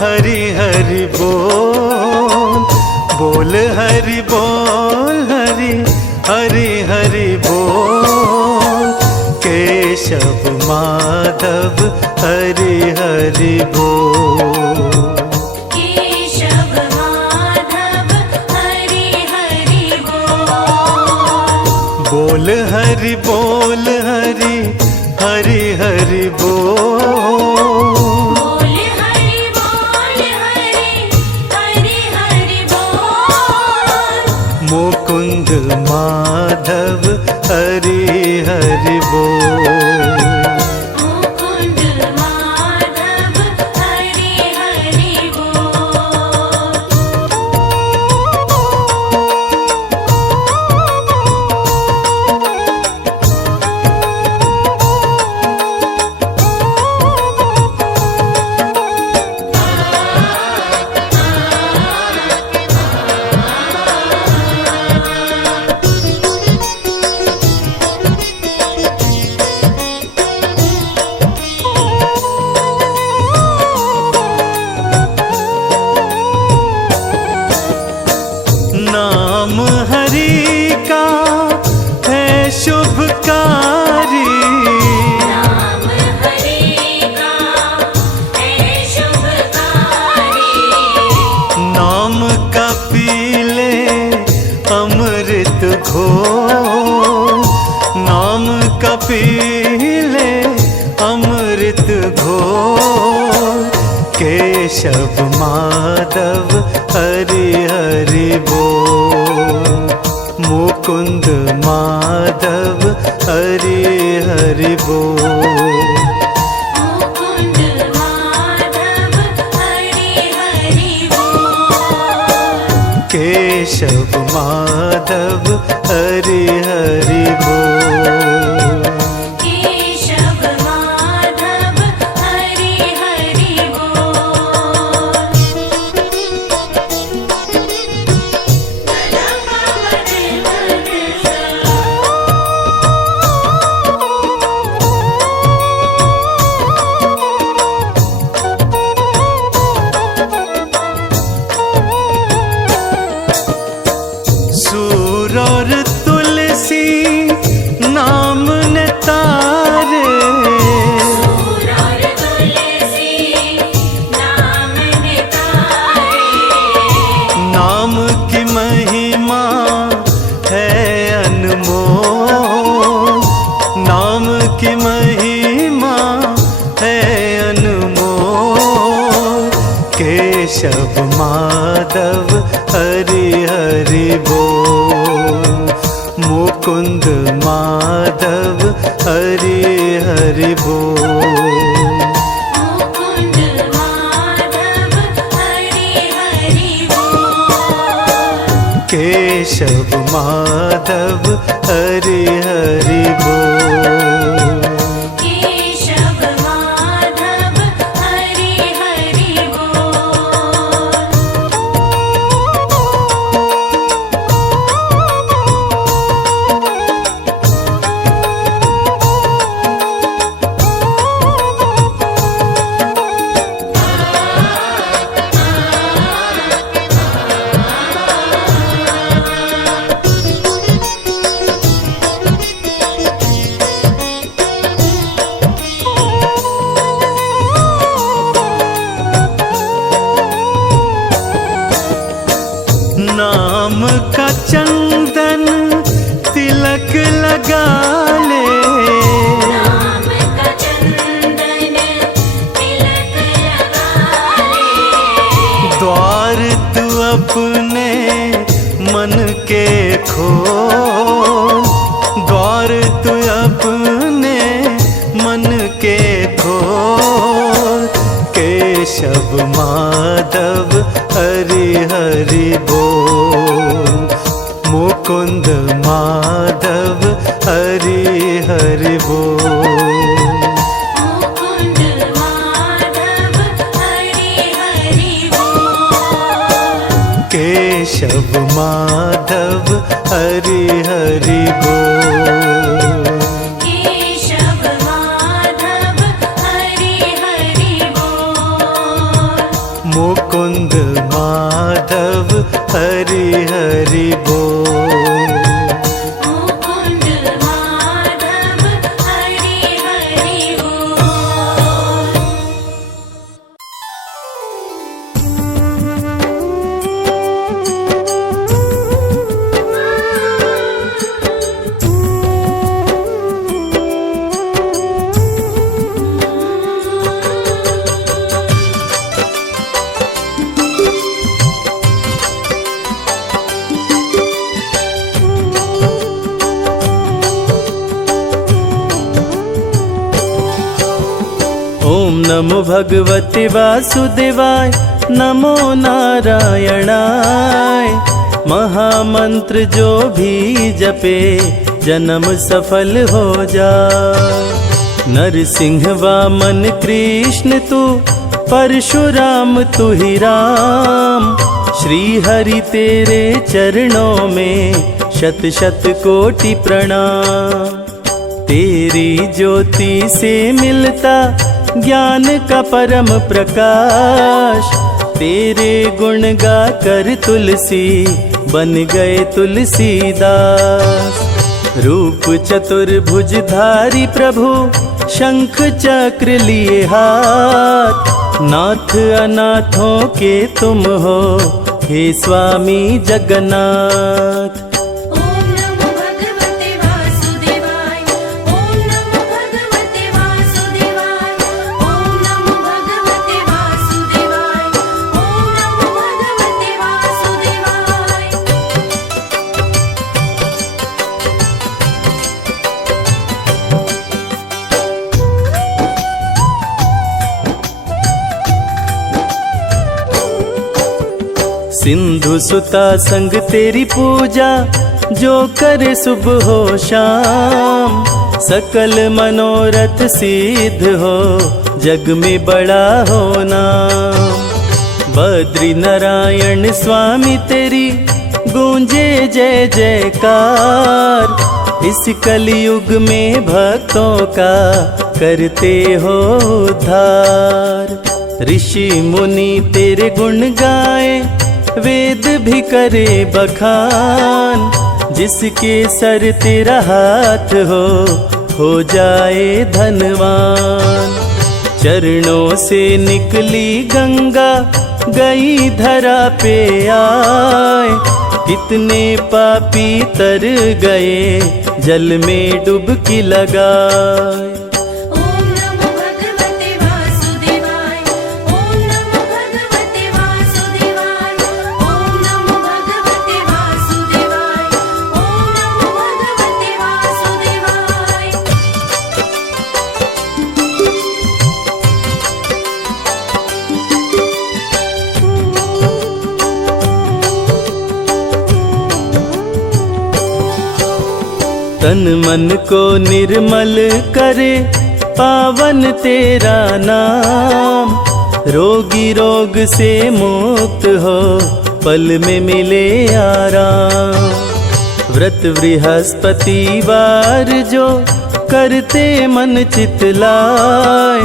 हरि हरि बोल, बोल हरि बोल, हरि हरि हरि बोल। केशव माधव हरि हरि बोल। केशव माधव हरि हरि बोल। बोल हरि बोल, हरि हरि हरि बोल। बोल हरि बोल, हरि हरि हरि बोल। मुकुंद माधव हरि हरि बोल। मुकुंद माधव हरि हरि बोल। नाम हरि का है शुभकारी, नाम हरि का है शुभकारी। नाम का पी ले अमृत घोल, नाम का पी ले अमृत घोल। केशव माधव हरि हरि बोल। मुकुंद माधव हरि हरि बोल। मुकुंद माधव हरि हरि बोल। केशव माधव हरि हरि बोल। केशव माधव हरि हरि बोल। सूर और तुलसी नाम ने तारे, सूर और तुलसी नाम नितारे। नाम की महिमा है अनमोल, नाम की महिमा है अनमोल। केशव माधव हरि हरि बोल। मुकुंद माधव हरि हरि बोल। मुकुंद माधव हरि हरि बोल। केशव माधव हरि हरि बोल। केशव माधव हरि हरि बोल। नाम का चंदन तिलक लगा ले, नाम का चंदन तिलक लगा ले। द्वार तू अपने मन के खोल, द्वार तू अपने मन के खोल। केशव माधव हरि हरि बोल। मुकुंद माधव हरि हरि बोल। मुकुंद माधव हरि हरि बोल। केशव माधव हरि हरि बोल। केशव माधव हरि हरि बोल। मुकुंद माधव हरि हरि बोल। मुकुंद माधव हरि हरि बोल। ओम नमो भगवते वासुदेवाय, नमो नारायणाय। महामंत्र जो भी जपे जन्म सफल हो जाए। नरसिंह वामन कृष्ण तू, परशुराम तू ही राम। श्री हरि तेरे चरणों में शत शत कोटि प्रणाम। तेरी ज्योति से मिलता ज्ञान का परम प्रकाश। तेरे गुण गा कर तुलसी बन गए तुलसीदास। रूप चतुर्भुजधारी प्रभु, शंख चक्र लिए हाथ। नाथ अनाथों के तुम हो, हे स्वामी जगन्नाथ। ओम नमो भगवते वासुदेवाय। ओम नमो भगवते वासुदेवाय। ओम नमो भगवते वासुदेवाय। ओम नमो भगवते वासुदेवाय। सिंधु सुता संग तेरी पूजा, जो करे सुबह हो शाम। सकल मनोरथ सिद्ध हो, जग में बड़ा हो नाम। बद्री नारायण स्वामी तेरी गूंजे जय जयकार। इस कलयुग में भक्तों का करते हो उद्धार। ऋषि मुनि तेरे गुण गाए, वेद भी करे बखान। जिसके सर तेरा हाथ हो जाए धनवान। चरणों से निकली गंगा, गई धरा पे आए। कितने पापी तर गए, जल में डुबकी लगाए। ओम नमो भगवते वासुदेवाय। ओम नमो भगवते वासुदेवाय। ओम नमो भगवते वासुदेवाय। ओम नमो भगवते वासुदेवाय। तन मन को निर्मल करे, पावन तेरा नाम। रोगी रोग से मुक्त हो, पल में मिले आराम। व्रत बृहस्पतिवार जो करते मन चित लाए।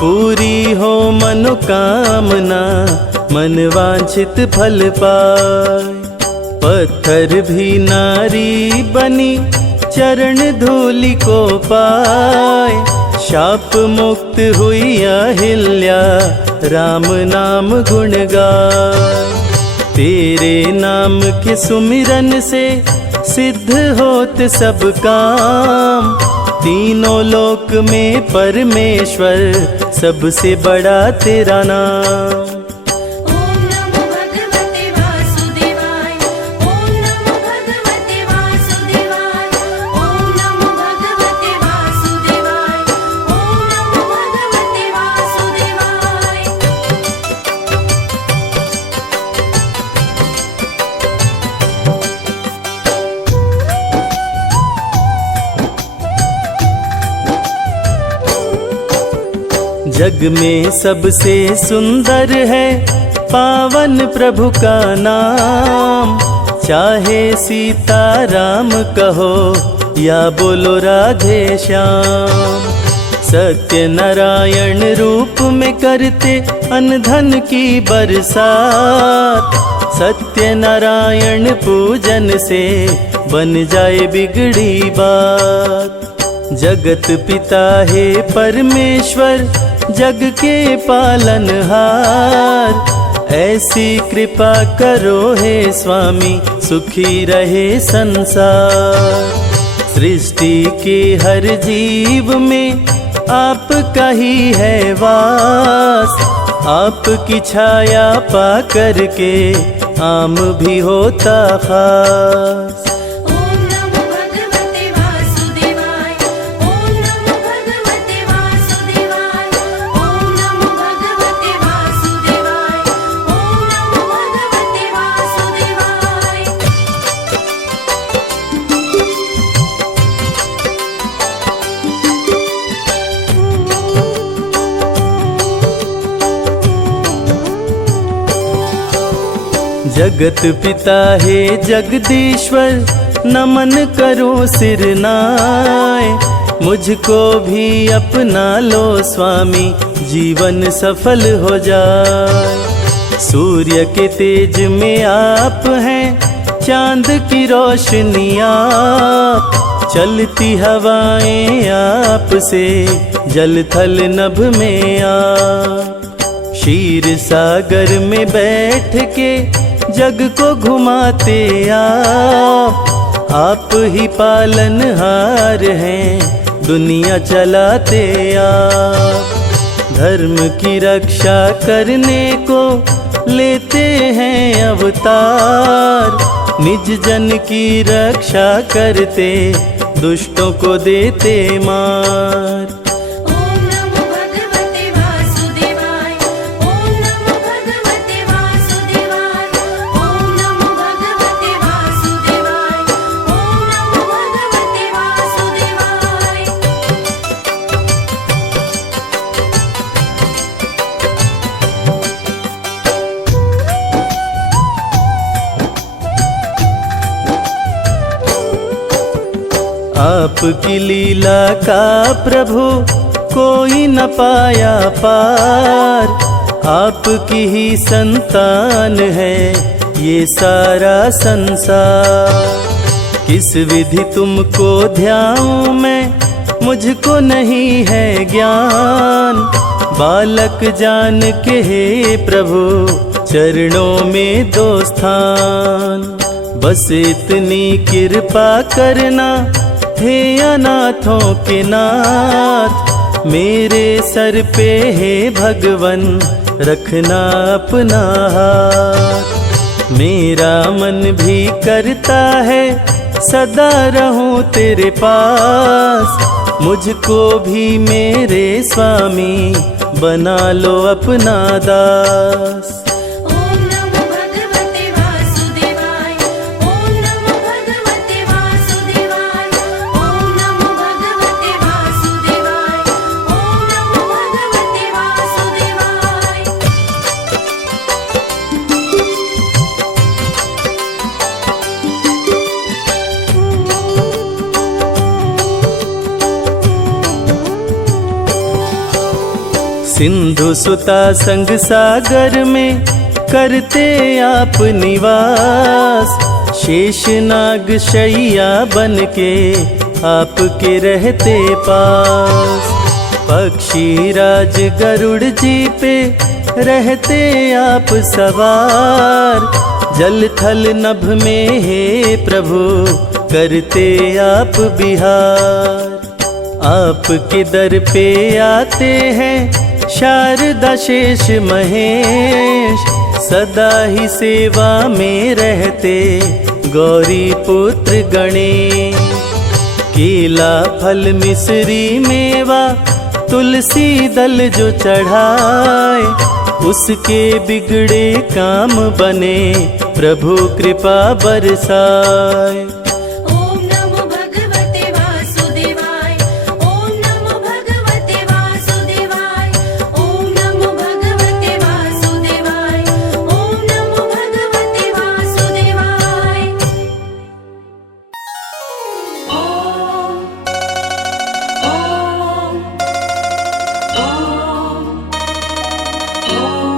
पूरी हो मनोकामना, मन वांछित फल पाए। पत्थर भी नारी बनी, चरण धूलि को पाए। शाप मुक्त हुई अहिल्या, राम नाम गुण गाए। तेरे नाम के सुमिरन से सिद्ध होत सब काम। तीनों लोक में परमेश्वर, सबसे बड़ा तेरा नाम। ओम नमो भगवते वासुदेवाय। ओम नमो भगवते वासुदेवाय। ओम नमो भगवते वासुदेवाय। ओम नमो भगवते वासुदेवाय। जग में सबसे सुंदर है पावन प्रभु का नाम। चाहे सीता राम कहो या बोलो राधे श्याम। सत्य नारायण रूप में करते अनधन की बरसात। सत्यनारायण पूजन से बन जाए बिगड़ी बात। जगत पिता है परमेश्वर, जग के पालनहार। ऐसी कृपा करो हे स्वामी, सुखी रहे संसार। सृष्टि के हर जीव में आपका ही है वास। आपकी छाया पा करके आम भी होता खास। ओम नमो भगवते वासुदेवाय, ओम नमो भगवते वासुदेवाय, ओम नमो भगवते वासुदेवाय, ओम नमो भगवते वासुदेवाय। जगत पिता है जगदीश्वर, नमन करो सिर नाय। मुझको भी अपना लो स्वामी, जीवन सफल हो जाए। सूर्य के तेज में आप हैं, चांद की रोशनी आप। चलती हवाएं आपसे, जल थल नभ में आप। क्षीर सागर में बैठ के जग को घुमाते आप ही पालनहार हैं, दुनिया चलाते आप। धर्म की रक्षा करने को लेते हैं अवतार। निज जन की रक्षा करते, दुष्टों को देते मार। ओम नमो भगवते वासुदेवाय, ओम नमो भगवते वासुदेवाय, ओम नमो भगवते वासुदेवाय, ओम नमो भगवते वासुदेवाय। आपकी लीला का प्रभु कोई न पाया पार। आपकी ही संतान है ये सारा संसार। किस विधि तुमको ध्याऊं मैं, मुझको नहीं है ज्ञान। बालक जान के हे प्रभु, चरणों में दो स्थान। बस इतनी कृपा करना हे अनाथों के नाथ। मेरे सर पे हे भगवन, रखना अपना हाथ। मेरा मन भी करता है सदा रहूं तेरे पास। मुझको भी मेरे स्वामी, बना लो अपना दास। ओम नमो भगवते वासुदेवाय, ओम नमो भगवते वासुदेवाय, ओम नमो भगवते वासुदेवाय, ओम नमो भगवते वासुदेवाय। सिंधु सुता संग सागर में करते आप निवास। शेषनाग शैया बन के आपके रहते पास। पक्षी राज गरुड़ जी पे रहते आप सवार। जल थल नभ में हे प्रभु, करते आप बिहार। आपके दर पे आते हैं शारदा शेष महेश। सदा ही सेवा में रहते गौरी पुत्र गणेश। केला फल मिश्री मेवा, तुलसी दल जो चढ़ाए। उसके बिगड़े काम बने, प्रभु कृपा बरसाए। ओम नमो भगवते वासुदेवाय, ओम नमो भगवते वासुदेवाय, ओम नमो भगवते वासुदेवाय, ओम नमो भगवते वासुदेवाय। ओम ओम ओम ओम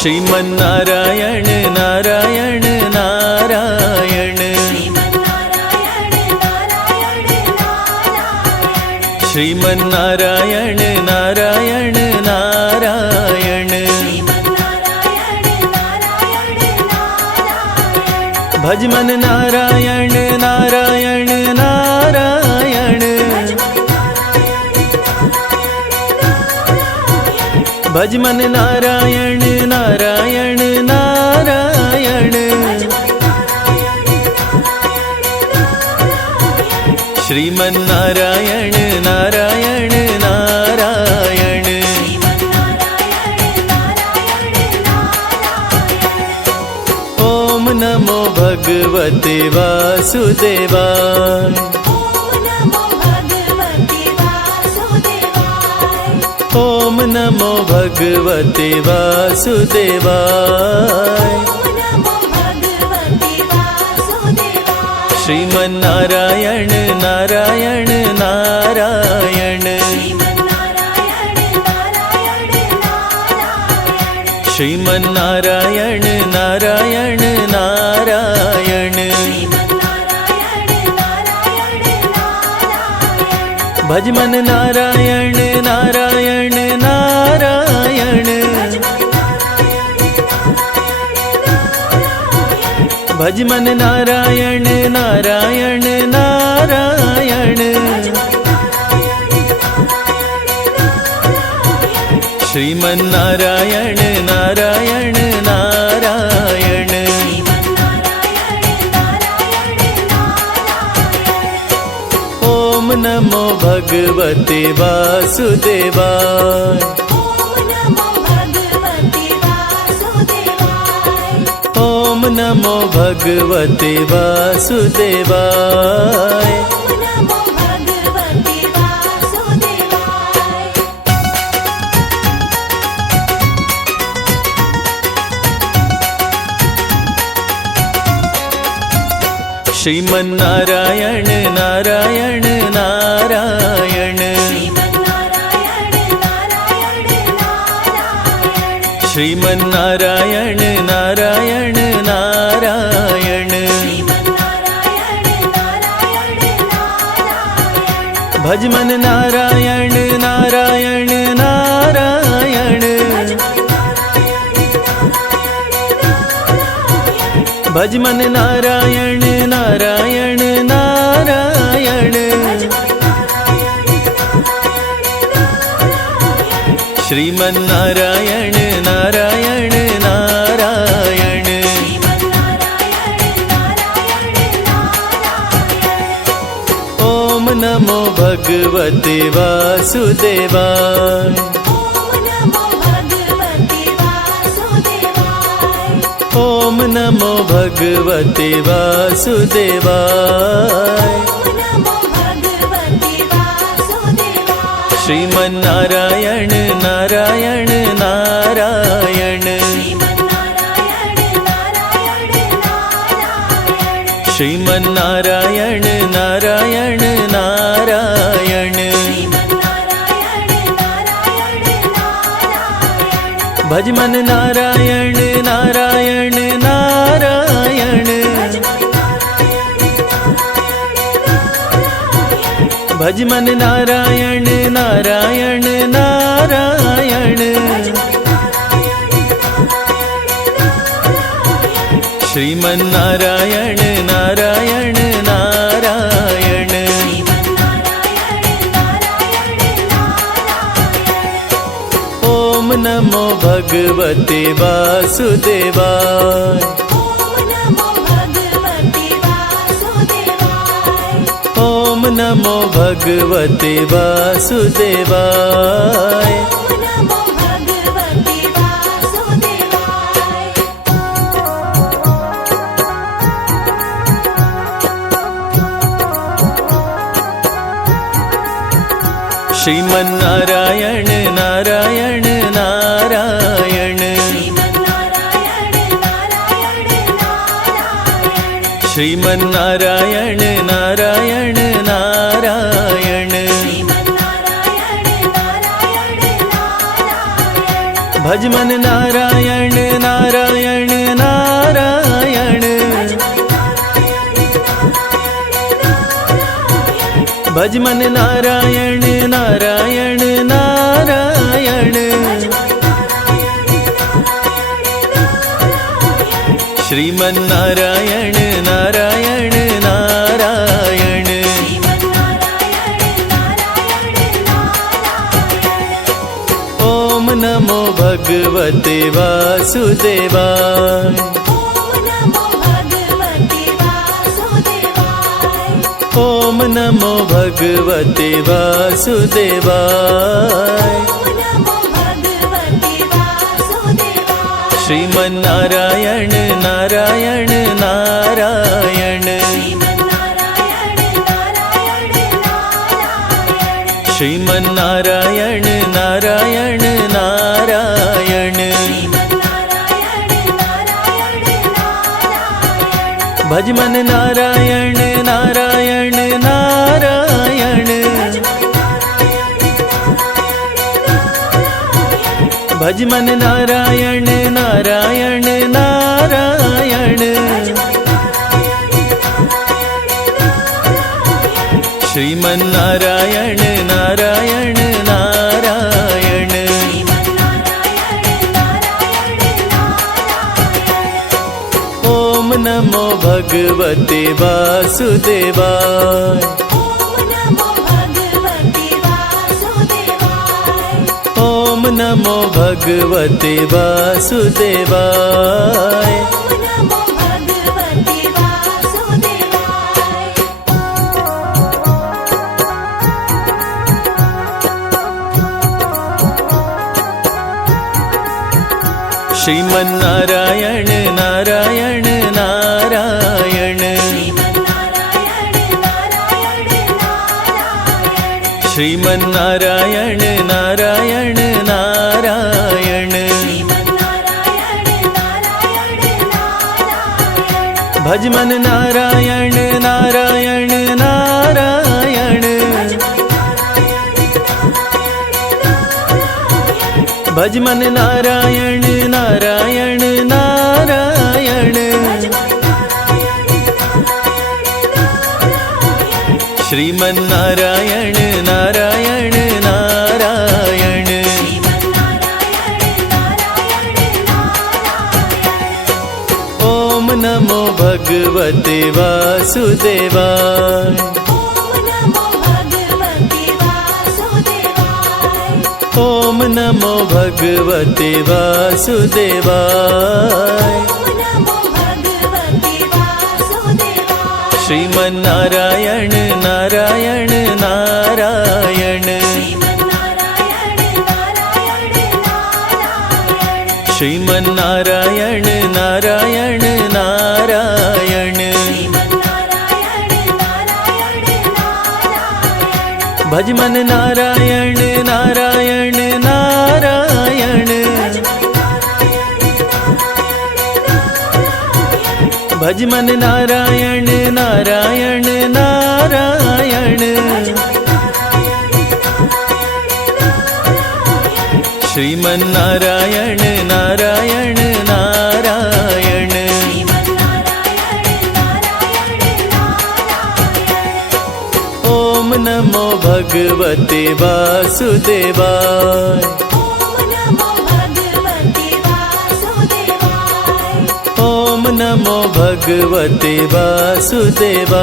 श्रीमन्नारायण नारायण नारायण श्रीमन्नारायण नारायण नारायण श्रीमन्नारायण नारायण नारायण भजमन नारायण नारायण नारायण भजमन नारायण नारायण नारायण श्रीमन्नारायण नारायण नारायण ओम नमो भगवते वासुदेवाय ओम नमो भगवते वासुदेवाय श्रीमन्नारायण नारायण नारायण श्रीमन्नारायण नारायण नारायण भजमन नारायण नारायण नारायण भजमन नारायण नारायण नारायण श्रीमन्नारायण नारायण नारायण ओम नमो भगवते वासुदेवाय ओम नमो भगवते वासुदेवाय श्रीमन्नारायण नारायण नारायण श्रीमन्नारायण नारायण नारायण भजमन नारायण नारायण नारायण भजमन नारायण नारायण नारायण श्रीमन्नारायण नारायण नारायण ओम नमो भगवते वासुदेवाय ओम नमो भगवते वासुदेवाय श्रीमन्नारायण नारायण नारायण श्रीमन्नारायण नारायण नारायण भजमन नारायण नारायण नारायण भजमन नारायण नारायण नारायण श्रीमन्नारायण नारायण नारायण ओम नमो भगवते वासुदेवाय ओम नमो भगवते वासुदेवाय श्रीमन्नारायण नारायण नारायण श्रीमन्नारायण नारायण नारायण भजमन नारायण नारायण नारायण भज मन नारायण नारायण नारायण श्रीमन नारायण नारायण नारायण ओम नमो भगवते वासुदेवाय ओम नमो भगवते वासुदेवाय श्रीमन नारायण नारायण नारायण श्रीमन नारायण नारायण नारायण भज मन नारायण नारायण नारायण भज मन नारायण नारायण नारायण श्रीमन नारायण नारायण नारायण ओम नमो भगवते वासुदेवाय ओम नमो भगवते वासुदेवाय श्रीमन नारायण नारायण नारायण श्रीमन नारायण नारायण नारायण भज मन नारायण नारायण नारायण भज मन नारायण नारायण नारायण श्रीमन नारायण नारायण नारायण ओम नमो भगवते वासुदेवाय ओम नमो भगवते वासुदेवाय श्रीमन नारायण नारायण नारायण श्रीमन नारायण नारायण नारायण भज मन नारायण नारायण नारायण भज मन नारायण नारायण नारायण श्रीमन नारायण नारायण नारायण ओम नमो भगवते वासुदेवाय ओम नमो भगवते वासुदेवाय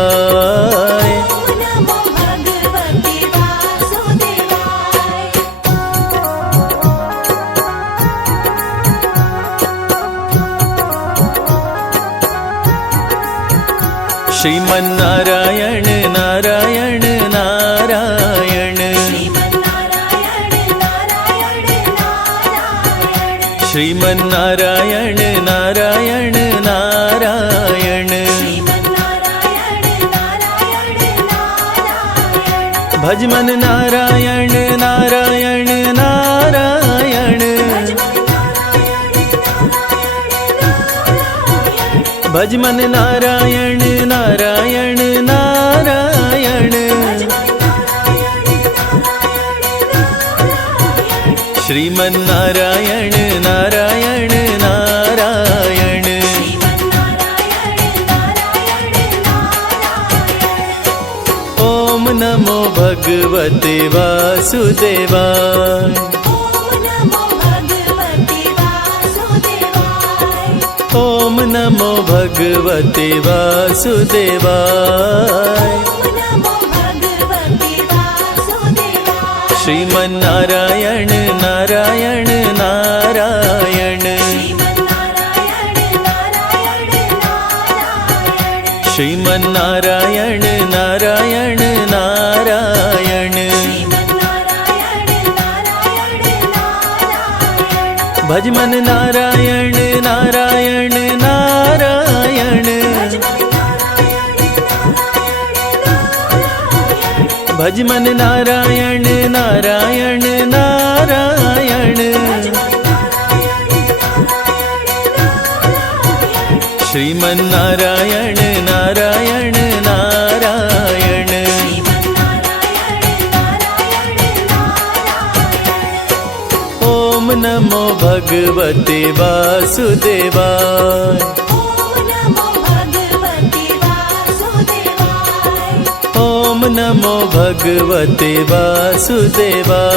श्रीमन नारायण नारायण नारायण श्रीमन नारायण नारायण नारायण भज मन नारायण नारायण नारायण भज मन नारायण नारायण नारायण श्रीमन नारायण नारायण नारायण भगवते वासुदेवाय। ॐ नमो भगवते वासुदेवाय। श्रीमन्नारायण नारायण नारायण, श्रीमन्नारायण नारायण नारायण, भज मन नारायण नारायण नारायण, भज मन नारायण नारायण नारायण, श्रीमन्नारायण नारायण नारायण। ॐ नमो भगवते वासुदेवाय। ॐ नमो भगवते वासुदेवाय।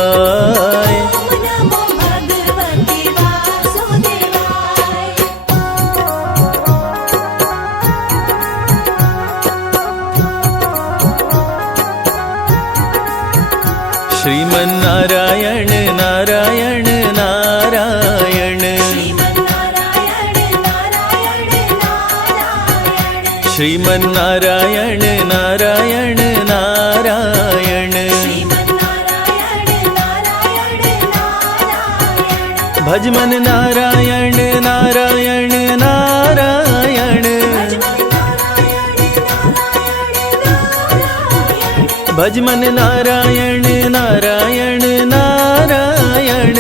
श्रीमन्नारायण नारायण नारायण, श्रीमन्नारायण नारायण नारायण, भज मन नारायण नारायण नारायण, भज मन नारायण नारायण नारायण,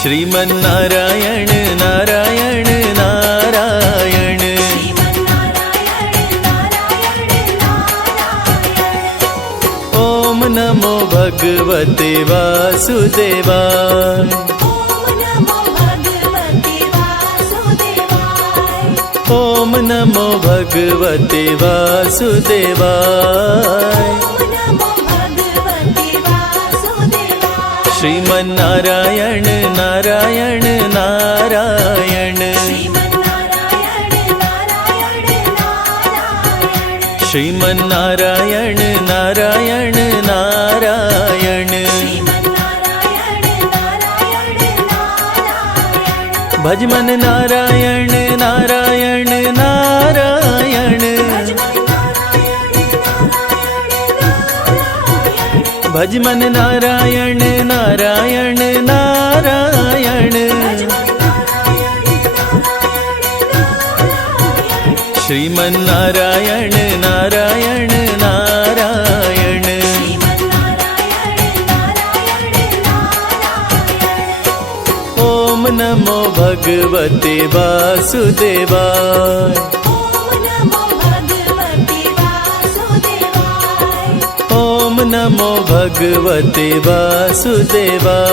श्रीमन्नारायण नारायण नारायण। ॐ नमो भगवते वासुदेवाय। ॐ नमो भगवते वासुदेवाय। श्रीमन्नारायण नारायण नारायण, श्रीमन्नारायण नारायण नारायण, भज मन नारायण नारायण नारायण, भज मन नारायण नारायण नारायण, श्रीमन्नारायण नारायण नारायण। ॐ नमो भगवते वासुदेवाय। ॐ नमो भगवते वासुदेवाय।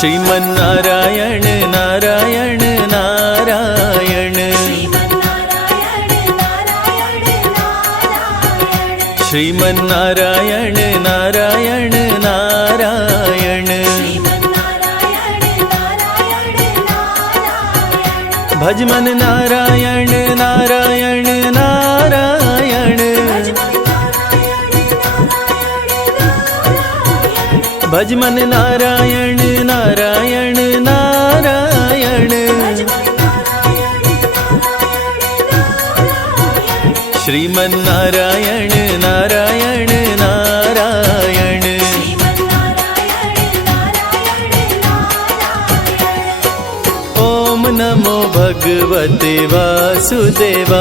श्रीमन्नारायण नारायण नारायण, श्रीमन्नारायण नारायण नारायण, भज मन नारायण नारायण नारायण, भज मन नारायण नारायण नारायण, श्रीमन्नारायण नारायण नारायण। ॐ नमो भगवते वासुदेवाय।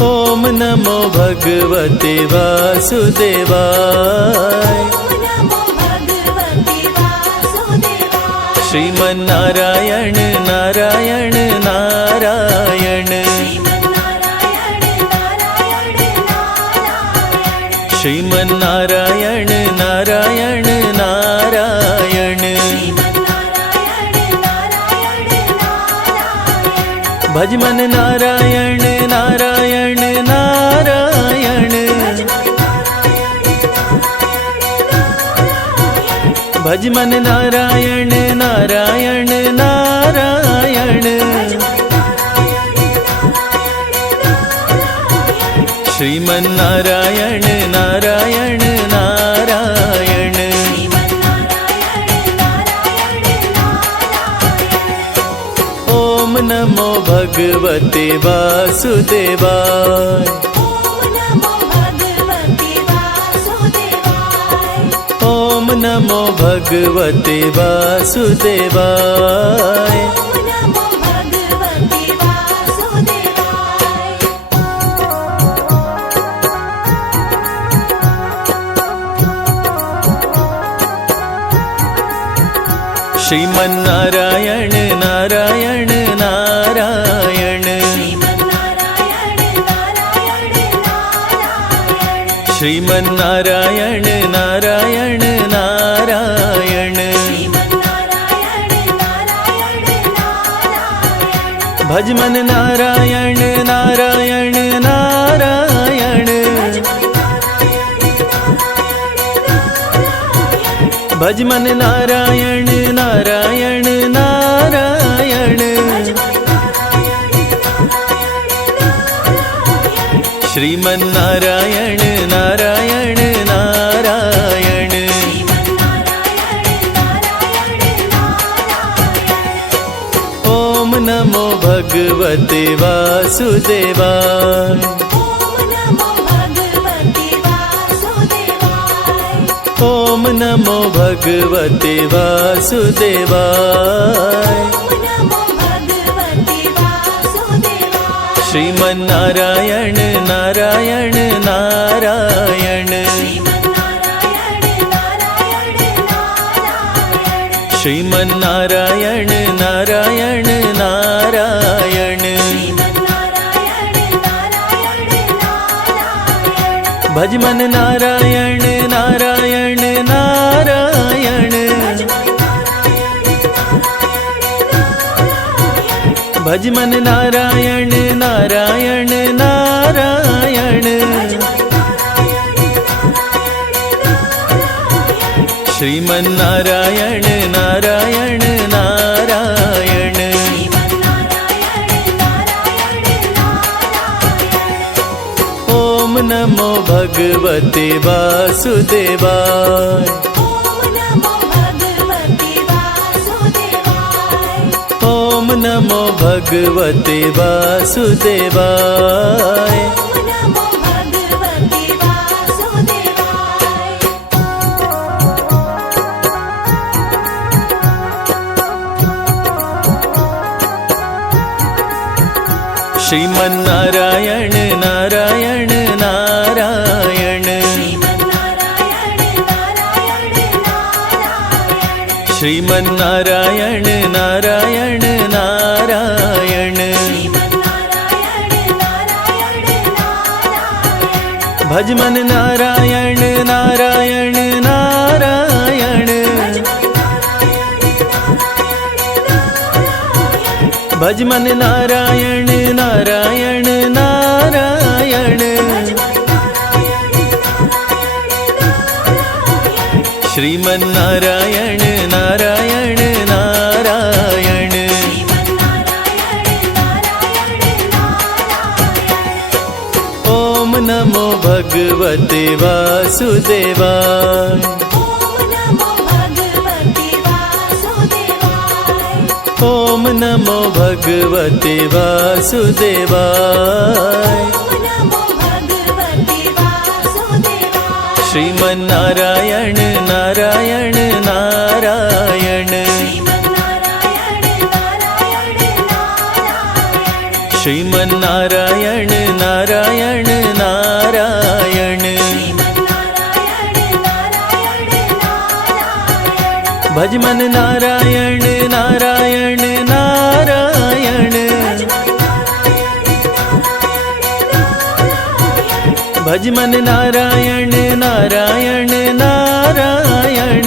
ॐ नमो भगवते वासुदेवाय। श्रीमन्नारायण नारायण नारायण श्रीमन्नारायण नारायण नारायण भज मन नारायण नारायण नारायण भज मन नारायण नारायण नारायण श्रीमन्नारायण नारायण नारायण ओम नमो भगवते वासुदेवाय ओम नमो भगवते वासुदेवाय श्रीमन्नारायण नारायण नारायण श्रीमन्नारायण नारायण नारायण भज मन नारायण नारायण नारायण भज मन नारायण नारायण नारायण श्रीमन्नारायण नारायण नारायण ओम नमो भगवते वासुदेवाय ओम नमो भगवते वासुदेवाय श्रीमन्नारायण नारायण नारायण श्रीमन्नारायण नारायण नारायण भज मन नारायण नारायण नारायण भज मन नारायण नारायण नारायण श्रीमन्नारायण नारायण नारायण ओम नमो भगवते वासुदेवाय ओम नमो भगवते वासुदेवाय श्रीमन्नारायण नारायण नारायण श्रीमन्नारायण नारायण नारायण भज मन नारायण नारायण नारायण भज मन नारायण नारायण नारायण श्रीमन्नारायण नारायण नारायण ओम नमो भगवते वासुदेवाय ओम नमो भगवते वासुदेवाय श्रीमन्नारायण नारायण नारायण श्रीमन्नारायण नारायण नारायण भज मन नारायण भज मन नारायण नारायण नारायण,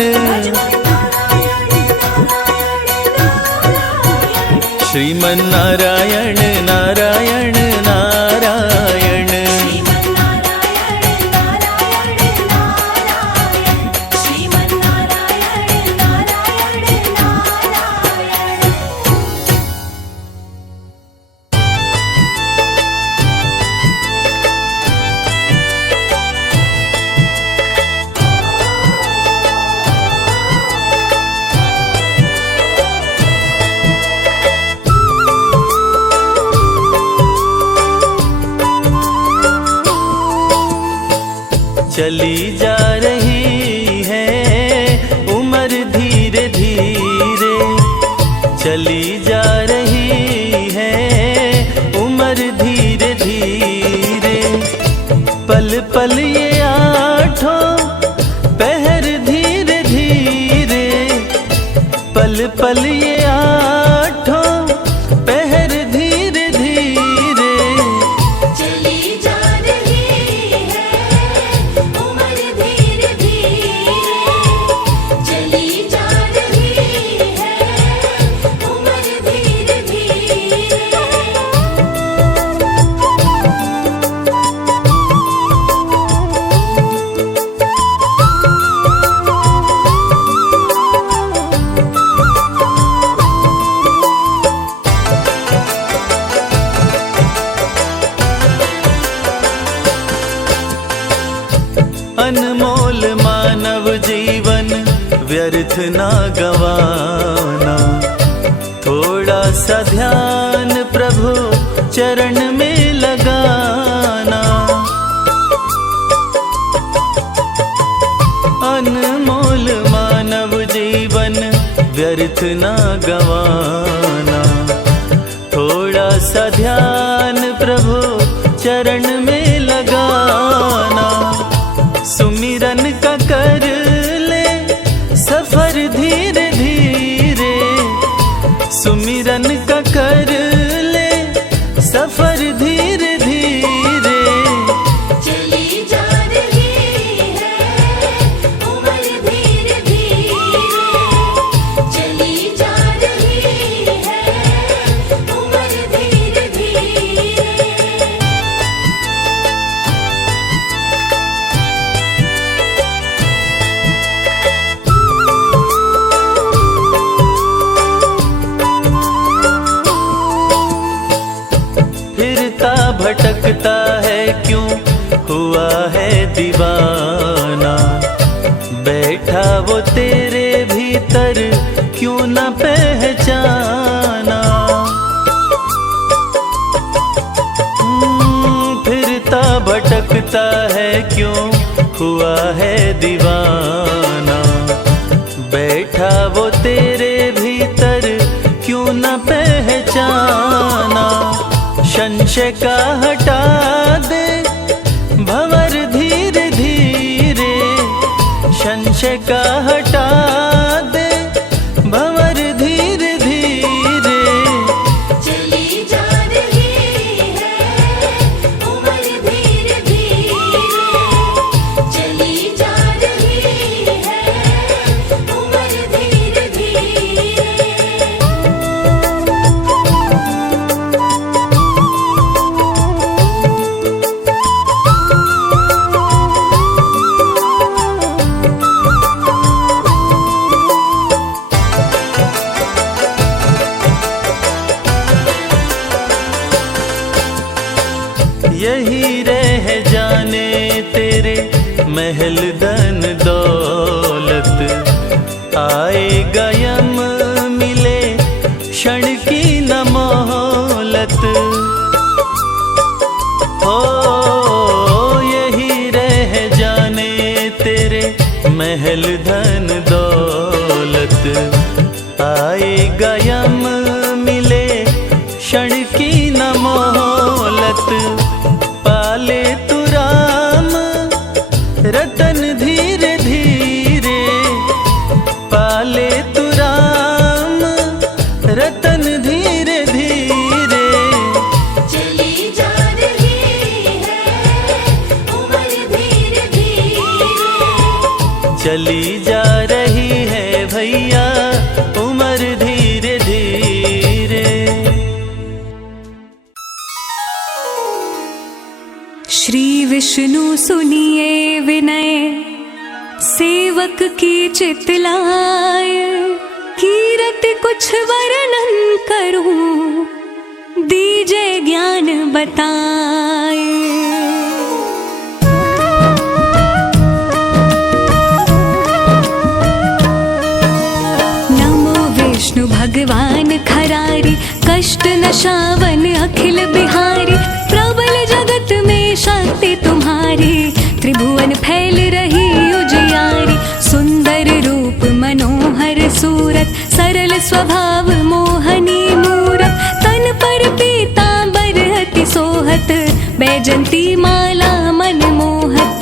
श्रीमन नारायण नारायण नारायण, चली जा रही है उम्र धीरे धीरे, चली जा रही है उम्र धीरे धीरे, पल पल ये आठों पहर धीरे धीरे, पल पल ये आठों पहर धीरे धीरे, अनमोल मानव जीवन व्यर्थ ना गवाना, थोड़ा सा ध्यान प्रभु चरण में लगाना, अनमोल मानव जीवन व्यर्थ ना गवाना, थोड़ा सा ध्यान प्रभु चरण में लगाना, सुमिरन का कर ले सफर धीरे धीरे, सुमिरन का कर ले सफर धीरे धीरे, चली जा रही है उम्र धीरे धीरे, चली जा रही है उम्र धीरे धीरे। भटकता है क्यों हुआ है दीवाना, बैठा वो तेरे भीतर क्यों न पहचाना, फिरता भटकता है क्यों हुआ है दीवाना, बैठा वो तेरे भीतर क्यों न पहचाना, संशय का हटा दे भंवर धीरे धीरे, संशय का हटा दे भंवर धीरे धीरे, चली जा रही है उम्र धीरे धीरे, चली जा रही है उम्र धीरे धीरे। यही रह जाने तेरे महल धन दौलत, आएगा यम मिले क्षण की न मोहलत, हो यही रह जाने तेरे महल धन दौलत, आएगा यम मिले क्षण की न मोहलत, पाले तू राम रतन धीरे धीरे, पाले तू राम रतन धीरे धीरे, चली जा रही है उम्र चली जा रही है भैया उम्र धीरे धीरे। श्री विष्णु सुनिए विनय सेवक की चितलाय, कीरत कुछ वर्णन करूं दीजे ज्ञान बताए। नमो विष्णु भगवान खरारी, कष्ट नशावन अखिल बिहारी, प्रबल जगत में शक्ति तुम्हारी, त्रिभुवन फैल रही उजियारी। सुंदर रूप मनोहर सूरत, सरल स्वभाव मोहनी मूरत, तन पर पीतांबर अति सोहत, बैजंती माला मन मोहत।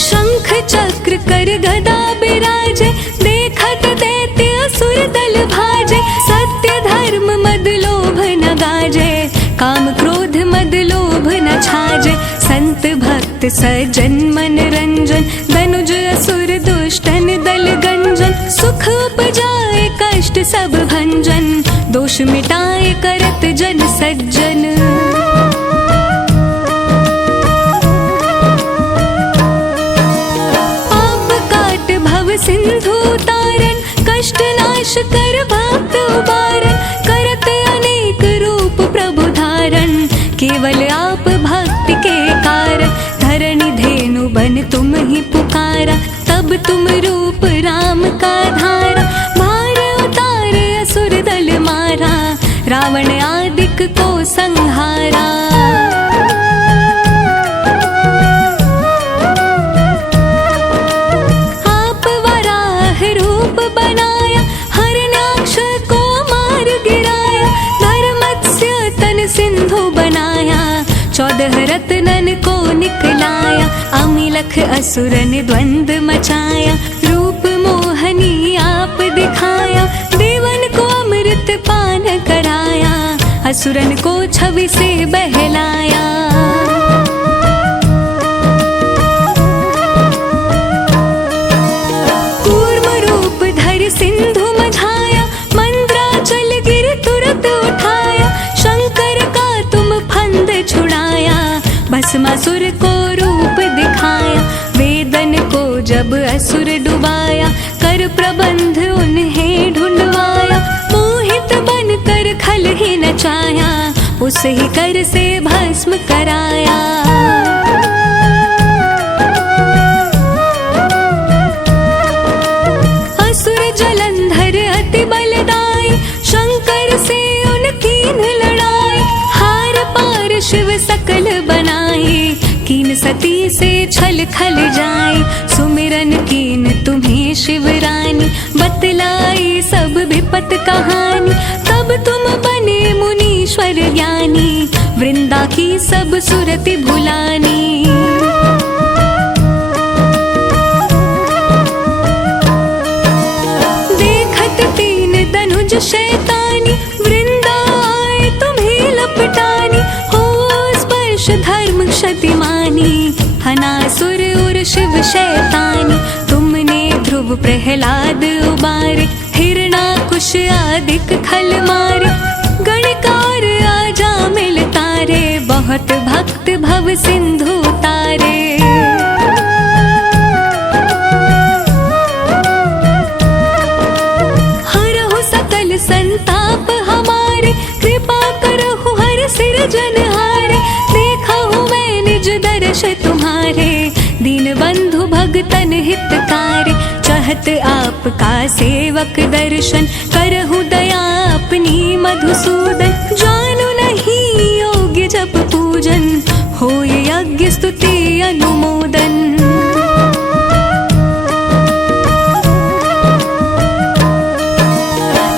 शंख चक्र कर गदा बिराजे, देखत दैत्य असुर दल भाजे, सत्य धर्म मद लोभ न गाजे, काम क्रोध मद लोभ न छाजे। संत भक्त सज्जन मन रंजन, धनुज असुर दुष्टन दल गंजन, सुख उपजाए कष्ट सब भंजन, दोष मिटाए करत जन सज्जन। पाप काट भव सिंधु तारन, कष्ट नाश कर भक्त उबारन, करत अनेक रूप प्रभु धारण, केवल आप भक्ति के कारण। धरणी धेनु बन तुम ही पुकारा, तब तुम रूप राम का धारा, भार उतारे असुर दल मारा, रावण आदिक को संहारा। आप वराह रूप बनाया, हरणाक्ष को मार गिराया, धर्मत्स्य तन सिंधु बनाया, 14 रत्नन को निकलाया। अमिलख असुरन द्वंद मचाया, रूप मोहनी आप दिखाया, देवन को अमृत पान कराया, असुरन को छवि से बहलाया। कूर्म रूप धर सिंधु मझाया, मंद्राचल गिर तुरत उठाया, शंकर का तुम फंद छुड़ाया, भस्मासुर को रूप दिखाया। वेदन को जब असुर डुबाया, कर प्रबंध उन्हें ढूंढवाया, मोहित बन कर खल ही नचाया, उस ही कर से भस्म कराया। असुर जलंधर अति बलदाई, शंकर से उनकीन लड़ाई, हार पार शिव सकल बनाई, कीन सती से छल खल जाए। सुमिरन कीन तुम्हें शिवरानी, बतलाई सब विपत कहानी, तब तुम बने मुनीश्वर ज्ञानी, वृंदा की सब सुरति भुलानी। देखत तीन धनुज शैतानी, वृंदा आए तुम्हें लपटानी, हो स्पर्श धर्म क्षतिमानी, हनासुर उर शिव शैतानी। तुमने ध्रुव प्रहलाद उबारे, हिरणाकुश आदिक खल मारे, गणकार आजा मिल तारे, बहुत भक्त भव सिंधु तारे। हरहु सकल संताप हमारे, कृपा करहु हर सिरजनहारे, देखा हूँ मैं निज दर्श तुम्हारे, दीन बंधु भगतन हितकारी। चाहत आपका सेवक दर्शन, करहु दया अपनी मधुसूदन, जानू नहीं योग्य जप पूजन, होय यज्ञ स्तुति अनुमोदन।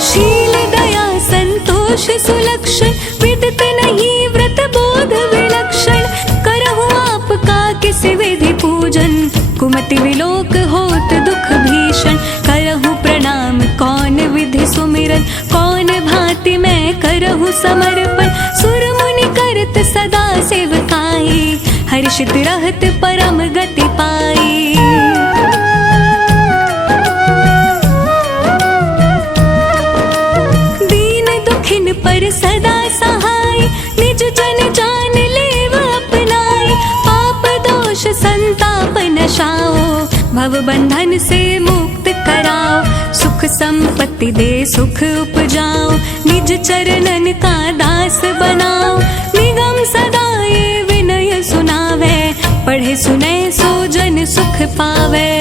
शील दया संतोष सुलक्षण, विदित नहीं व्रत बोध विलक्षण, करहु आपका किस विधि पूजन, कुमति विलोक होत दुख भीषण। करहु प्रणाम कौन विधि सुमिरन, कौन भांति मैं करहु समर्पण, सुर मुनि करत सदा सेवका, हर्षित रहत परम गति पाई। दीन दुखिन पर सदा सहाय, निज जन जान लेव अपनाई। पाप दोष संताप नशाओ, भव बंधन से मुक्त कराओ। सुख संपत्ति दे सुख उपजाओ, निज चरणन का दास बनाओ। निगम सदा ये विनय सुनावे, पढ़े सुने सो जन सुख पावे।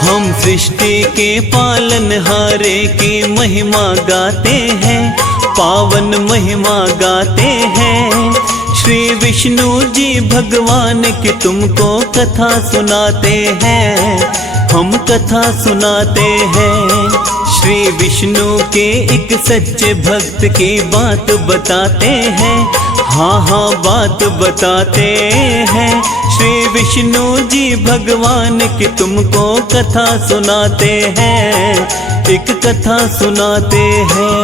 हम सृष्टि के पालनहारे की महिमा गाते हैं, पावन महिमा गाते हैं। श्री विष्णु जी भगवान की तुमको कथा सुनाते हैं, हम कथा सुनाते हैं। श्री विष्णु के एक सच्चे भक्त की बात बताते हैं, हाँ हाँ बात बताते हैं। श्री विष्णु जी भगवान की तुमको कथा सुनाते हैं, एक कथा सुनाते हैं।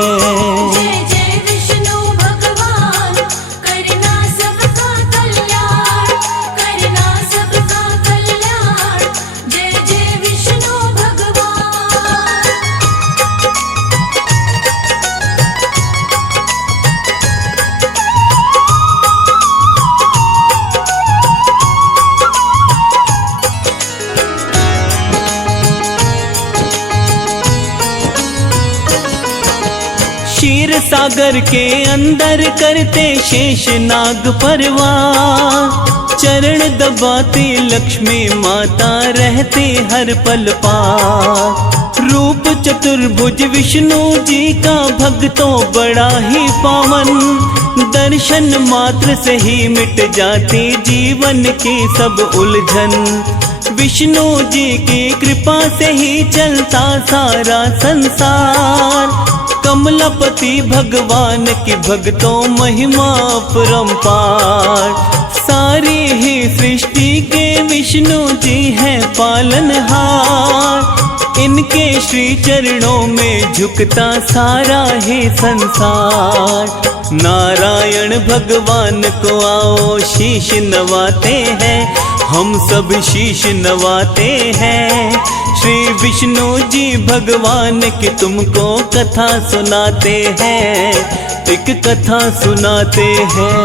जय जय विष्णु भगवान, करना सबका कल्याण, करना सबका कल्याण। जय जय विष्णु भगवान। क्षीर सागर के अंदर करते शेष नाग परवार। चरण दबाती लक्ष्मी माता रहती हर पल पार। रूप चतुर्भुज विष्णु जी का भक्तों बड़ा ही पावन। दर्शन मात्र से ही मिट जाती जीवन की सब उलझन। विष्णु जी की कृपा से ही चलता सारा संसार। कमलापति भगवान की भक्तों महिमा परम्पार। सारी ही सृष्टि के विष्णु जी हैं पालनहार। इनके श्री चरणों में झुकता सारा ही संसार। नारायण भगवान को आओ शीश नवाते हैं, हम सब शीश नवाते हैं। श्री विष्णु जी भगवान की तुमको कथा सुनाते हैं, एक कथा सुनाते हैं।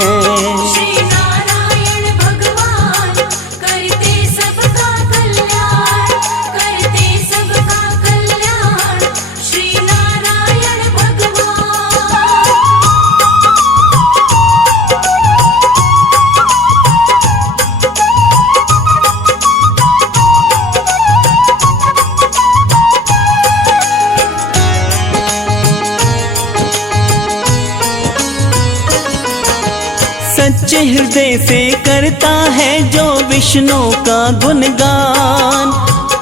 श्री नारायण भगवान करते सबका कल्याण, करते सबका कल्याण। श्री नारायण भगवान। सच्चे हृदय से करता है जो विष्णु का गुणगान।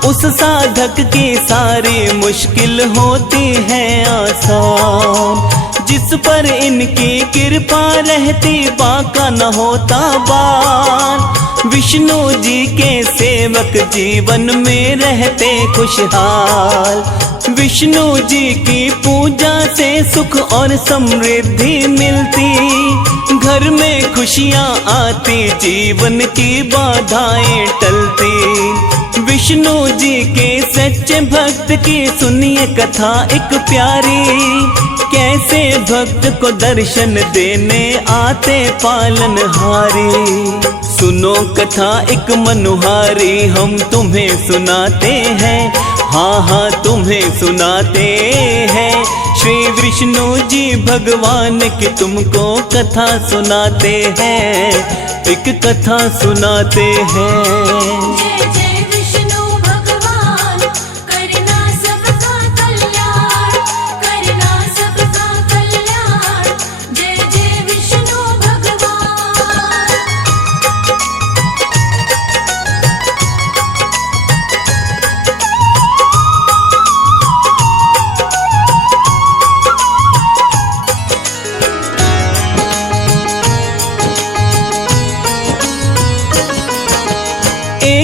उस साधक की सारी मुश्किल होती है आसान। जिस पर इनकी कृपा रहती बाका न होता बार। विष्णु जी के सेवक जीवन में रहते खुशहाल। विष्णु जी की पूजा से सुख और समृद्धि मिलती। घर में खुशियाँ आती, जीवन की बाधाएं टलती। विष्णु जी के सच्चे भक्त की सुनिए कथा एक प्यारी। कैसे भक्त को दर्शन देने आते पालनहारी। सुनो कथा एक मनोहारी, हम तुम्हें सुनाते हैं, हाँ हाँ तुम्हें सुनाते हैं। श्री विष्णु जी भगवान की तुमको कथा सुनाते हैं, एक कथा सुनाते हैं। जय जय विष्णु भगवान करना सबका कल्याण, करना सबका कल्याण। जय जय विष्णु भगवान।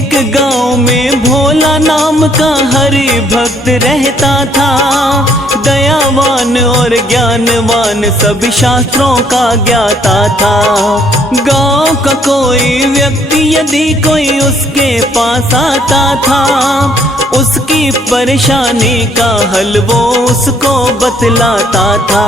एक गांव में भोला नाम का हरि भक्त रहता था। दयावान और ज्ञानवान सभी शास्त्रों का ज्ञाता था। गांव का कोई व्यक्ति यदि कोई उसके पास आता था, उसकी परेशानी का हल वो उसको बतलाता था।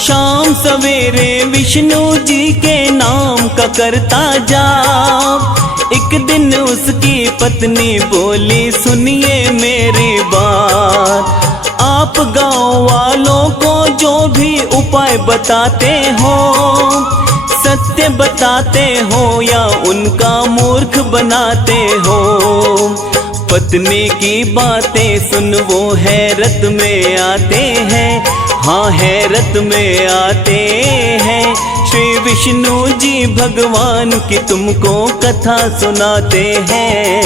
शाम सवेरे विष्णु जी के नाम का करता जाप। एक दिन उसकी पत्नी बोली, सुनिए मेरी बात, आप गांव वालों को जो भी उपाय बताते हो, सत्य बताते हो या उनका मूर्ख बनाते हो। पत्नी की बातें सुन वो हैरत में आते हैं, हाँ हैरत में आते हैं। श्री विष्णु जी भगवान की तुमको कथा सुनाते हैं,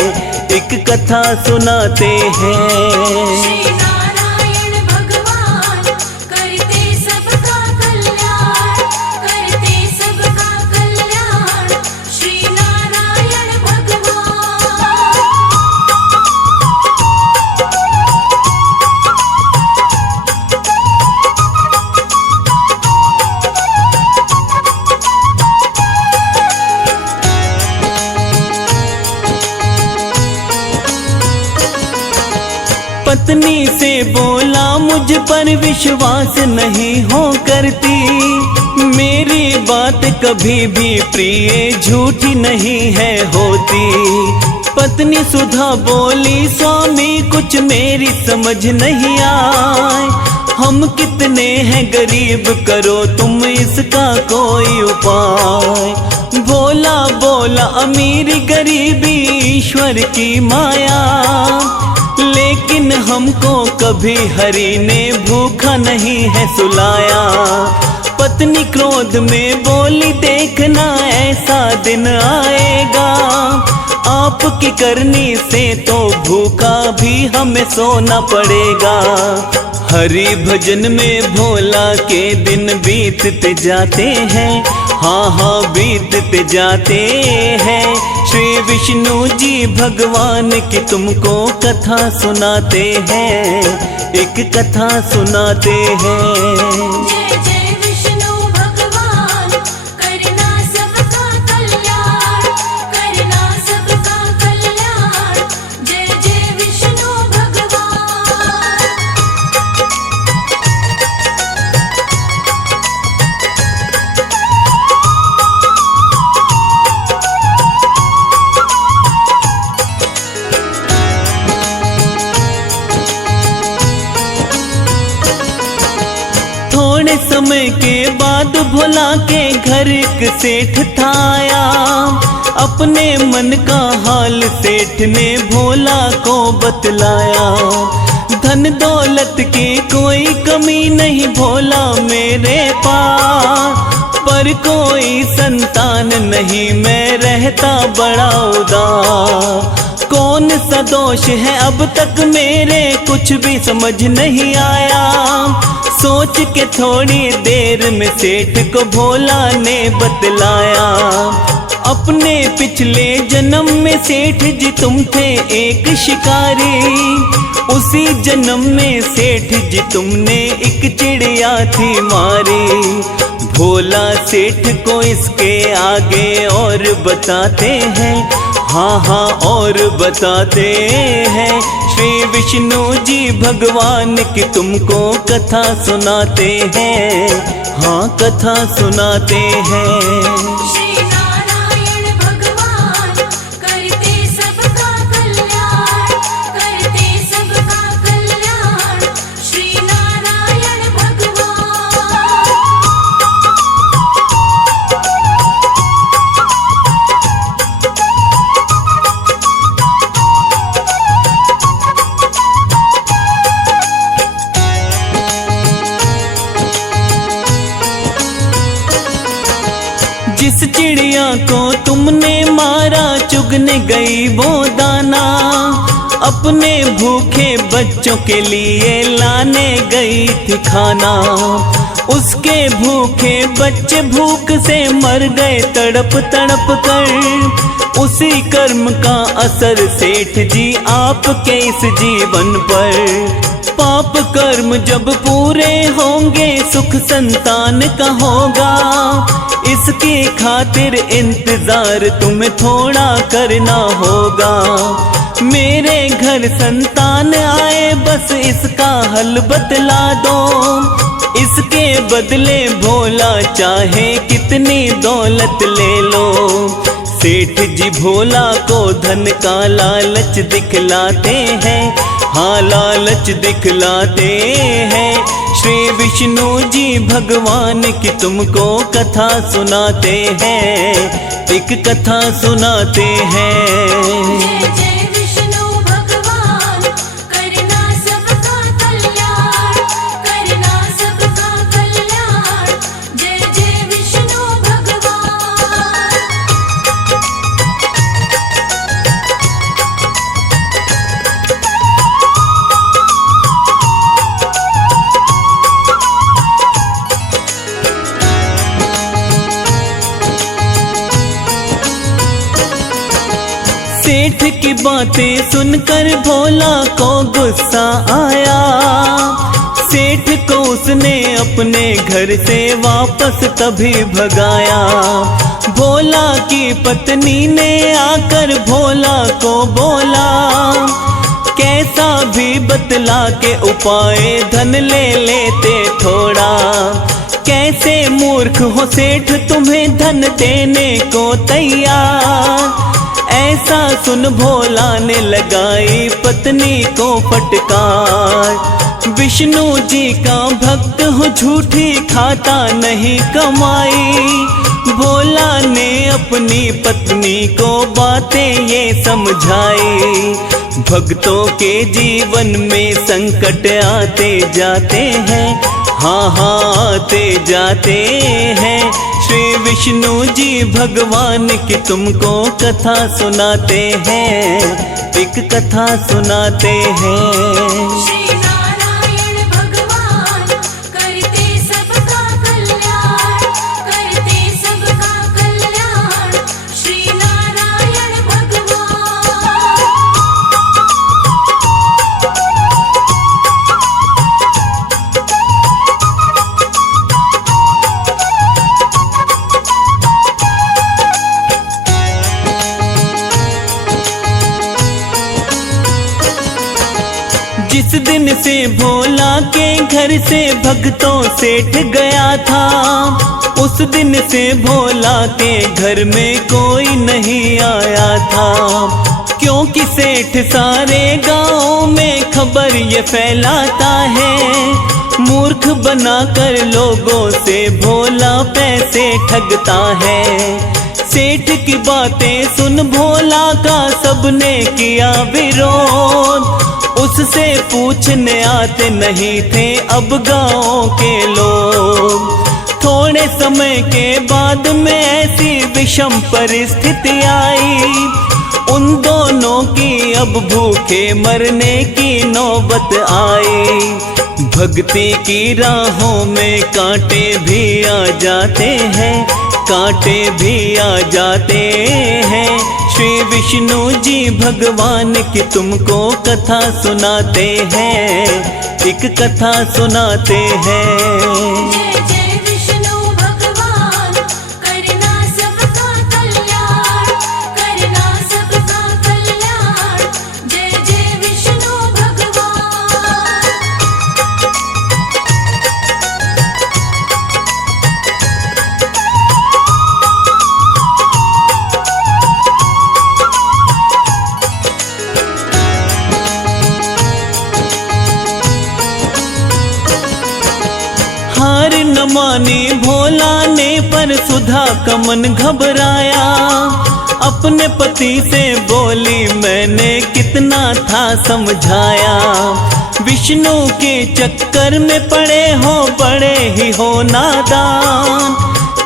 एक कथा सुनाते हैं। श्री नारायण भगवान करते सबका कल्याण, करते सबका कल्याण। श्री नारायण भगवान। पत्नी से बोला, मुझ पर विश्वास नहीं हो करती, मेरी बात कभी भी प्रिय झूठी नहीं है होती। पत्नी सुधा बोली, स्वामी कुछ मेरी समझ नहीं आए, हम कितने हैं गरीब, करो तुम इसका कोई उपाय। भोला बोला, अमीरी गरीबी ईश्वर की माया, लेकिन हमको कभी हरि ने भूखा नहीं है सुलाया। पत्नी क्रोध में बोली, देखना ऐसा दिन आएगा, आपकी करनी से तो भूखा भी हमें सोना पड़ेगा। हरि भजन में भोला के दिन बीतते जाते हैं, हाँ हाँ बीतते जाते हैं। श्री विष्णु जी भगवान की तुमको कथा सुनाते हैं, एक कथा सुनाते हैं। जय जय विष्णु भगवान करना सबका कल्याण, करना सबका कल्याण। जय जय विष्णु भगवान। थोड़े समय के बाद भोला के घर एक सेठ था आया, अपने मन का हाल सेठ ने भोला को बतलाया। धन दौलत की कोई कमी नहीं भोला मेरे पास, पर कोई संतान नहीं, मैं रहता बड़ा उदास। कौन सा दोष है अब तक मेरे कुछ भी समझ नहीं आया। सोच के थोड़ी देर में सेठ को भोला ने बतलाया, अपने पिछले जन्म में सेठ जी तुम थे एक शिकारी, उसी जन्म में सेठ जी तुमने एक चिड़िया थी मारी। भोला सेठ को इसके आगे और बताते हैं, हाँ हाँ और बताते हैं। श्री विष्णु जी भगवान की तुमको कथा सुनाते हैं, हाँ कथा सुनाते हैं। श्री नारायण भगवान करते सबका कल्याण, करते सबका कल्याण। श्री नारायण भगवान। जिस चिड़िया को तुमने मारा चुगने गई वो दाना, अपने भूखे बच्चों के लिए लाने गई थी खाना। उसके भूखे बच्चे भूख से मर गए तड़प तड़प कर। उसी कर्म का असर सेठ जी आपके इस जीवन पर। पाप कर्म जब पूरे होंगे सुख संतान का होगा। इसकी खातिर इंतजार तुम्हें थोड़ा करना होगा। मेरे घर संतान आए बस इसका हल बतला दो। इसके बदले भोला चाहे कितनी दौलत ले लो। सेठ जी भोला को धन का लालच दिखलाते हैं, हाँ लालच दिखलाते हैं। श्री विष्णु जी भगवान की तुमको कथा सुनाते हैं, एक कथा सुनाते हैं। जय जय विष्णु भगवान, करना सबका कल्याण, करना सबका कल्याण। जय जय विष्णु भगवान। सेठ की बातें सुनकर भोला को गुस्सा आया। सेठ को उसने अपने घर से वापस तभी भगाया। भोला की पत्नी ने आकर भोला को बोला, कैसा भी बतला के उपाय धन ले लेते थोड़ा। कैसे मूर्ख हो सेठ तुम्हें धन देने को तैयार। ऐसा सुन भोला ने लगाई पत्नी को फटकार। विष्णु जी का भक्त हूँ झूठी खाता नहीं कमाई। भोला ने अपनी पत्नी को बातें ये समझाई। भक्तों के जीवन में संकट आते जाते हैं, हाँ हाँ आते जाते हैं। श्री विष्णु जी भगवान की तुमको कथा सुनाते हैं, एक कथा सुनाते हैं। श्री नारायण भगवान, करते सबका कल्याण, करते सबका कल्याण। श्री नारायण भगवान। जिस दिन से भोला के घर से भक्तों सेठ गया था, उस दिन से भोला के घर में कोई नहीं आया था। क्योंकि सेठ सारे गांव में खबर ये फैलाता है। मूर्ख बनाकर लोगों से भोला पैसे ठगता है। सेठ की बातें सुन भोला का सबने किया विरोध। उससे पूछने आते नहीं थे अब गाँव के लोग। थोड़े समय के बाद में ऐसी विषम परिस्थिति आई। उन दोनों की अब भूखे मरने की नौबत आई। भक्ति की राहों में कांटे भी आ जाते हैं, कांटे भी आ जाते हैं। श्री विष्णु जी भगवान की तुमको कथा सुनाते हैं, एक कथा सुनाते हैं। जय जय विष्णु भगवान, करना सबका कल्याण, करना सबका कल्याण। जय जय विष्णु भगवान। हार न मानी भोला ने पर सुधा का मन घबराया। अपने पति से बोली मैंने कितना था समझाया। विष्णु के चक्कर में पड़े हो बड़े ही हो नादान।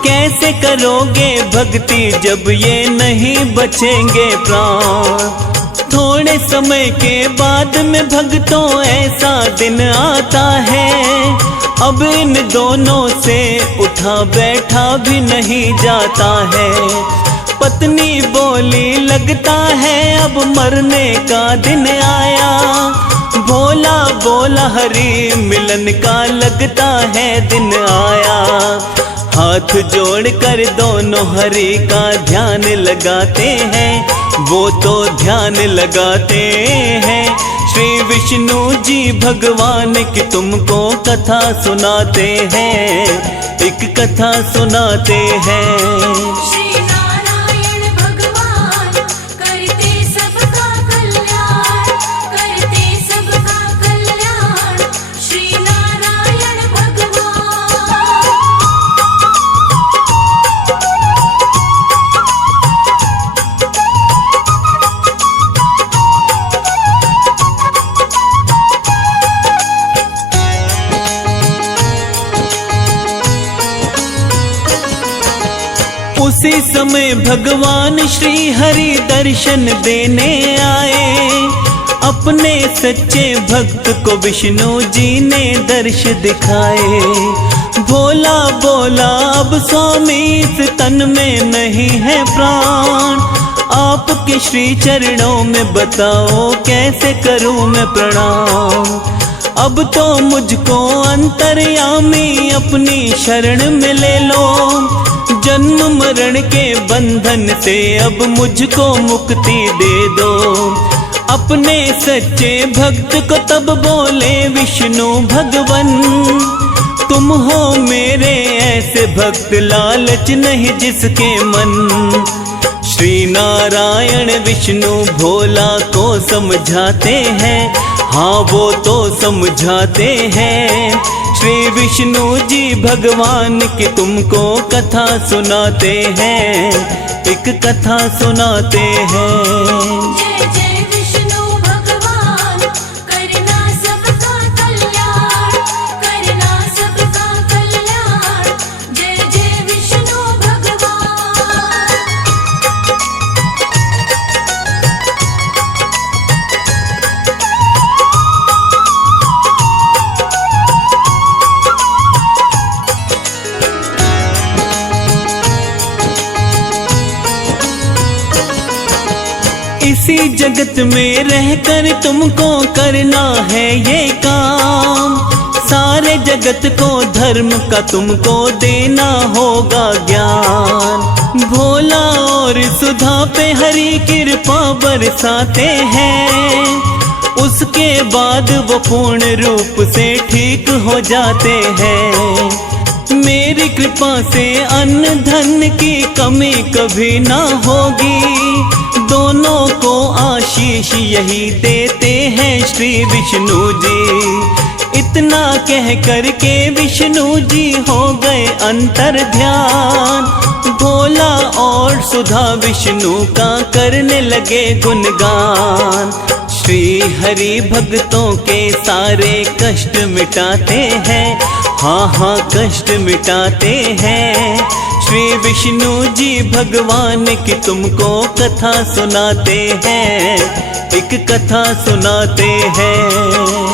कैसे करोगे भक्ति जब ये नहीं बचेंगे प्राण। थोड़े समय के बाद में भक्तों ऐसा दिन आता है, अब इन दोनों से उठा बैठा भी नहीं जाता है। पत्नी बोली लगता है अब मरने का दिन आया, भोला बोला हरि मिलन का लगता है दिन आया। हाथ जोड़कर दोनों हरि का ध्यान लगाते हैं, वो तो ध्यान लगाते हैं। श्री विष्णु जी भगवान की तुमको कथा सुनाते हैं, एक कथा सुनाते हैं। श्री नारायण भगवान करते सबका कल्याण, करते सबका कल्याण। श्री नारायण भगवान। उसी समय भगवान श्री हरि दर्शन देने आए, अपने सच्चे भक्त को विष्णु जी ने दर्श दिखाए। भोला बोला अब स्वामी इस तन में नहीं है प्राण, आपके श्री चरणों में बताओ कैसे करूं मैं प्रणाम। अब तो मुझको अंतर्यामी अपनी शरण में ले लो, जन्म मरण के बंधन से अब मुझको मुक्ति दे दो। अपने सच्चे भक्त को तब बोले विष्णु भगवन, तुम हो मेरे ऐसे भक्त लालच नहीं जिसके मन। श्री नारायण विष्णु भोला को समझाते हैं, हाँ वो तो समझाते हैं। श्री विष्णु जी भगवान की तुमको कथा सुनाते हैं, एक कथा सुनाते हैं। जय जय विष्णु भगवान करना सबका कल्याण, करना सबका कल्याण। जय जय विष्णु भगवान। इसी जगत में रहकर तुमको करना है ये काम, सारे जगत को धर्म का तुमको देना होगा ज्ञान। भोला और सुधा पे हरि कृपा बरसाते हैं, उसके बाद वो पूर्ण रूप से ठीक हो जाते हैं। मेरी कृपा से अन्न धन की कमी कभी ना होगी, दोनों को आशीष यही देते हैं श्री विष्णु जी। इतना कह कर के विष्णु जी हो गए अंतर ध्यान, भोला और सुधा विष्णु का करने लगे गुणगान। श्री हरि भक्तों के सारे कष्ट मिटाते हैं, हाँ हाँ कष्ट मिटाते हैं। श्री विष्णु जी भगवान की तुमको कथा सुनाते हैं, एक कथा सुनाते हैं।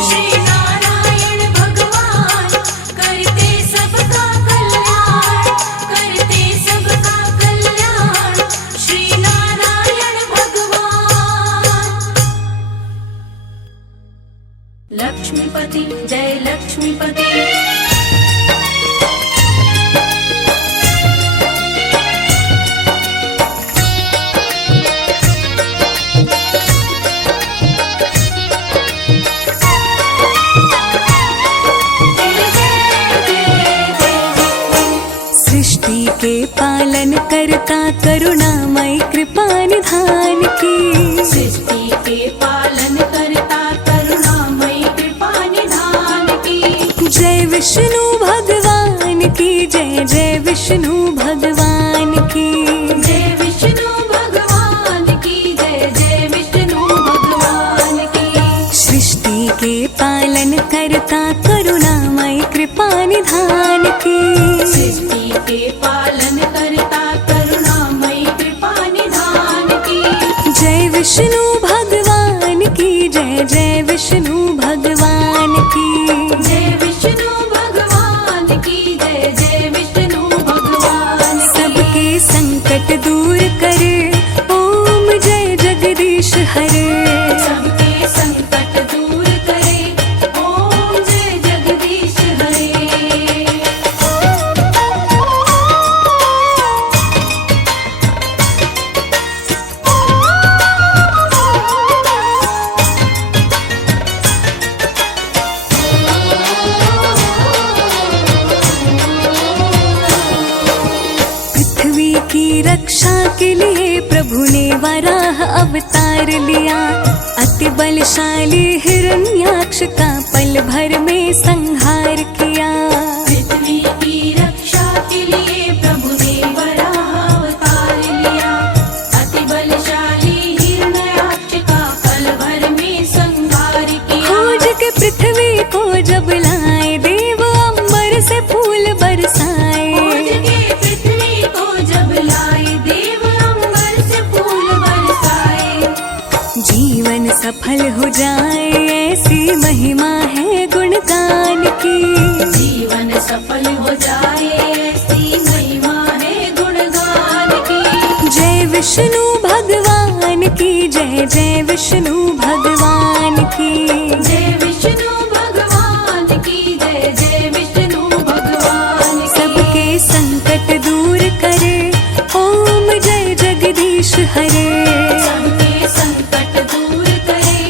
श्री नारायण भगवान करते सबका कल्याण, करते सबका कल्याण। श्री नारायण भगवान। लक्ष्मीपति जय लक्ष्मीपति। सृष्टि के पालन करता करुणामय कृपा निधान की, सृष्टि के पालन करता करुणामय कृपा निधान की। जय विष्णु भगवान की जय, जय विष्णु भगवान की। जय विष्णु भगवान की जय, जय विष्णु भगवान की। सृष्टि के पालन करता करुणामय कृपा निधान की, सृष्टि के पालन करता करुणामय कृपा निधान की। जय विष्णु भगवान सबके संकट दूर करे। ओम जय जगदीश हरे। पृथ्वी की रक्षा के लिए प्रभु ने वराह अवतार लिया। अति बलशाली हिरण्याक्ष का पल भर में संहार किया। पृथ्वी की रक्षा के लिए प्रभु ने वराह अवतार लिया। अति बलशाली हिरण्याक्ष का पल भर में संहार किया। खोज के पृथ्वी को जब लाए देव अंबर से फूल बरसाए। खोज के पृथ्वी को जब लाए देव अंबर से फूल बरसाए। जीवन सफल हो जाए ऐसी महिमा है गुणगान की। जीवन सफल हो जाए ऐसी महिमा है गुणगान की। जय विष्णु भगवान की जय। जय विष्णु भगवान की। जय विष्णु भगवान की जय। जय विष्णु भगवान की। सबके संकट दूर करे। ओम जय जगदीश हरे। सबके संकट दूर करे।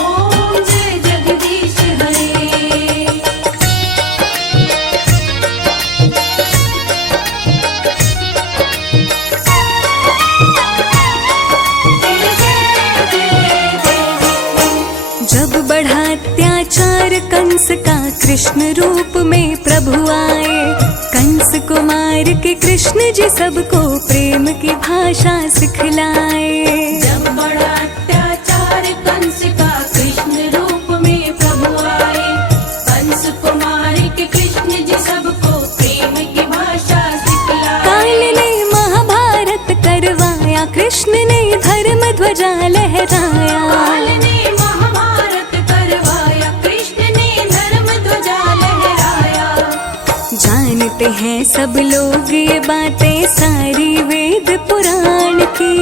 ओम जय जगदीश हरे। जब बढ़ा अत्याचार कंस का कृष्ण रूप में प्रभु आए। कंस को मार के कृष्ण जी सबको प्रेम की भाषा सिखलाए। जब बड़ा अत्याचार कंस का कृष्ण रूप में प्रभु आए। कंस को मार के कृष्ण जी सबको प्रेम की भाषा सिखलाए। काल ने महाभारत करवाया। कृष्ण ने धर्म ध्वजा लहराया। काल ने महाभारत करवाया। कृष्ण ने धर्म ध्वजा लहराया। जानते हैं सब लोग ये बातें सारी वेद पुराण की।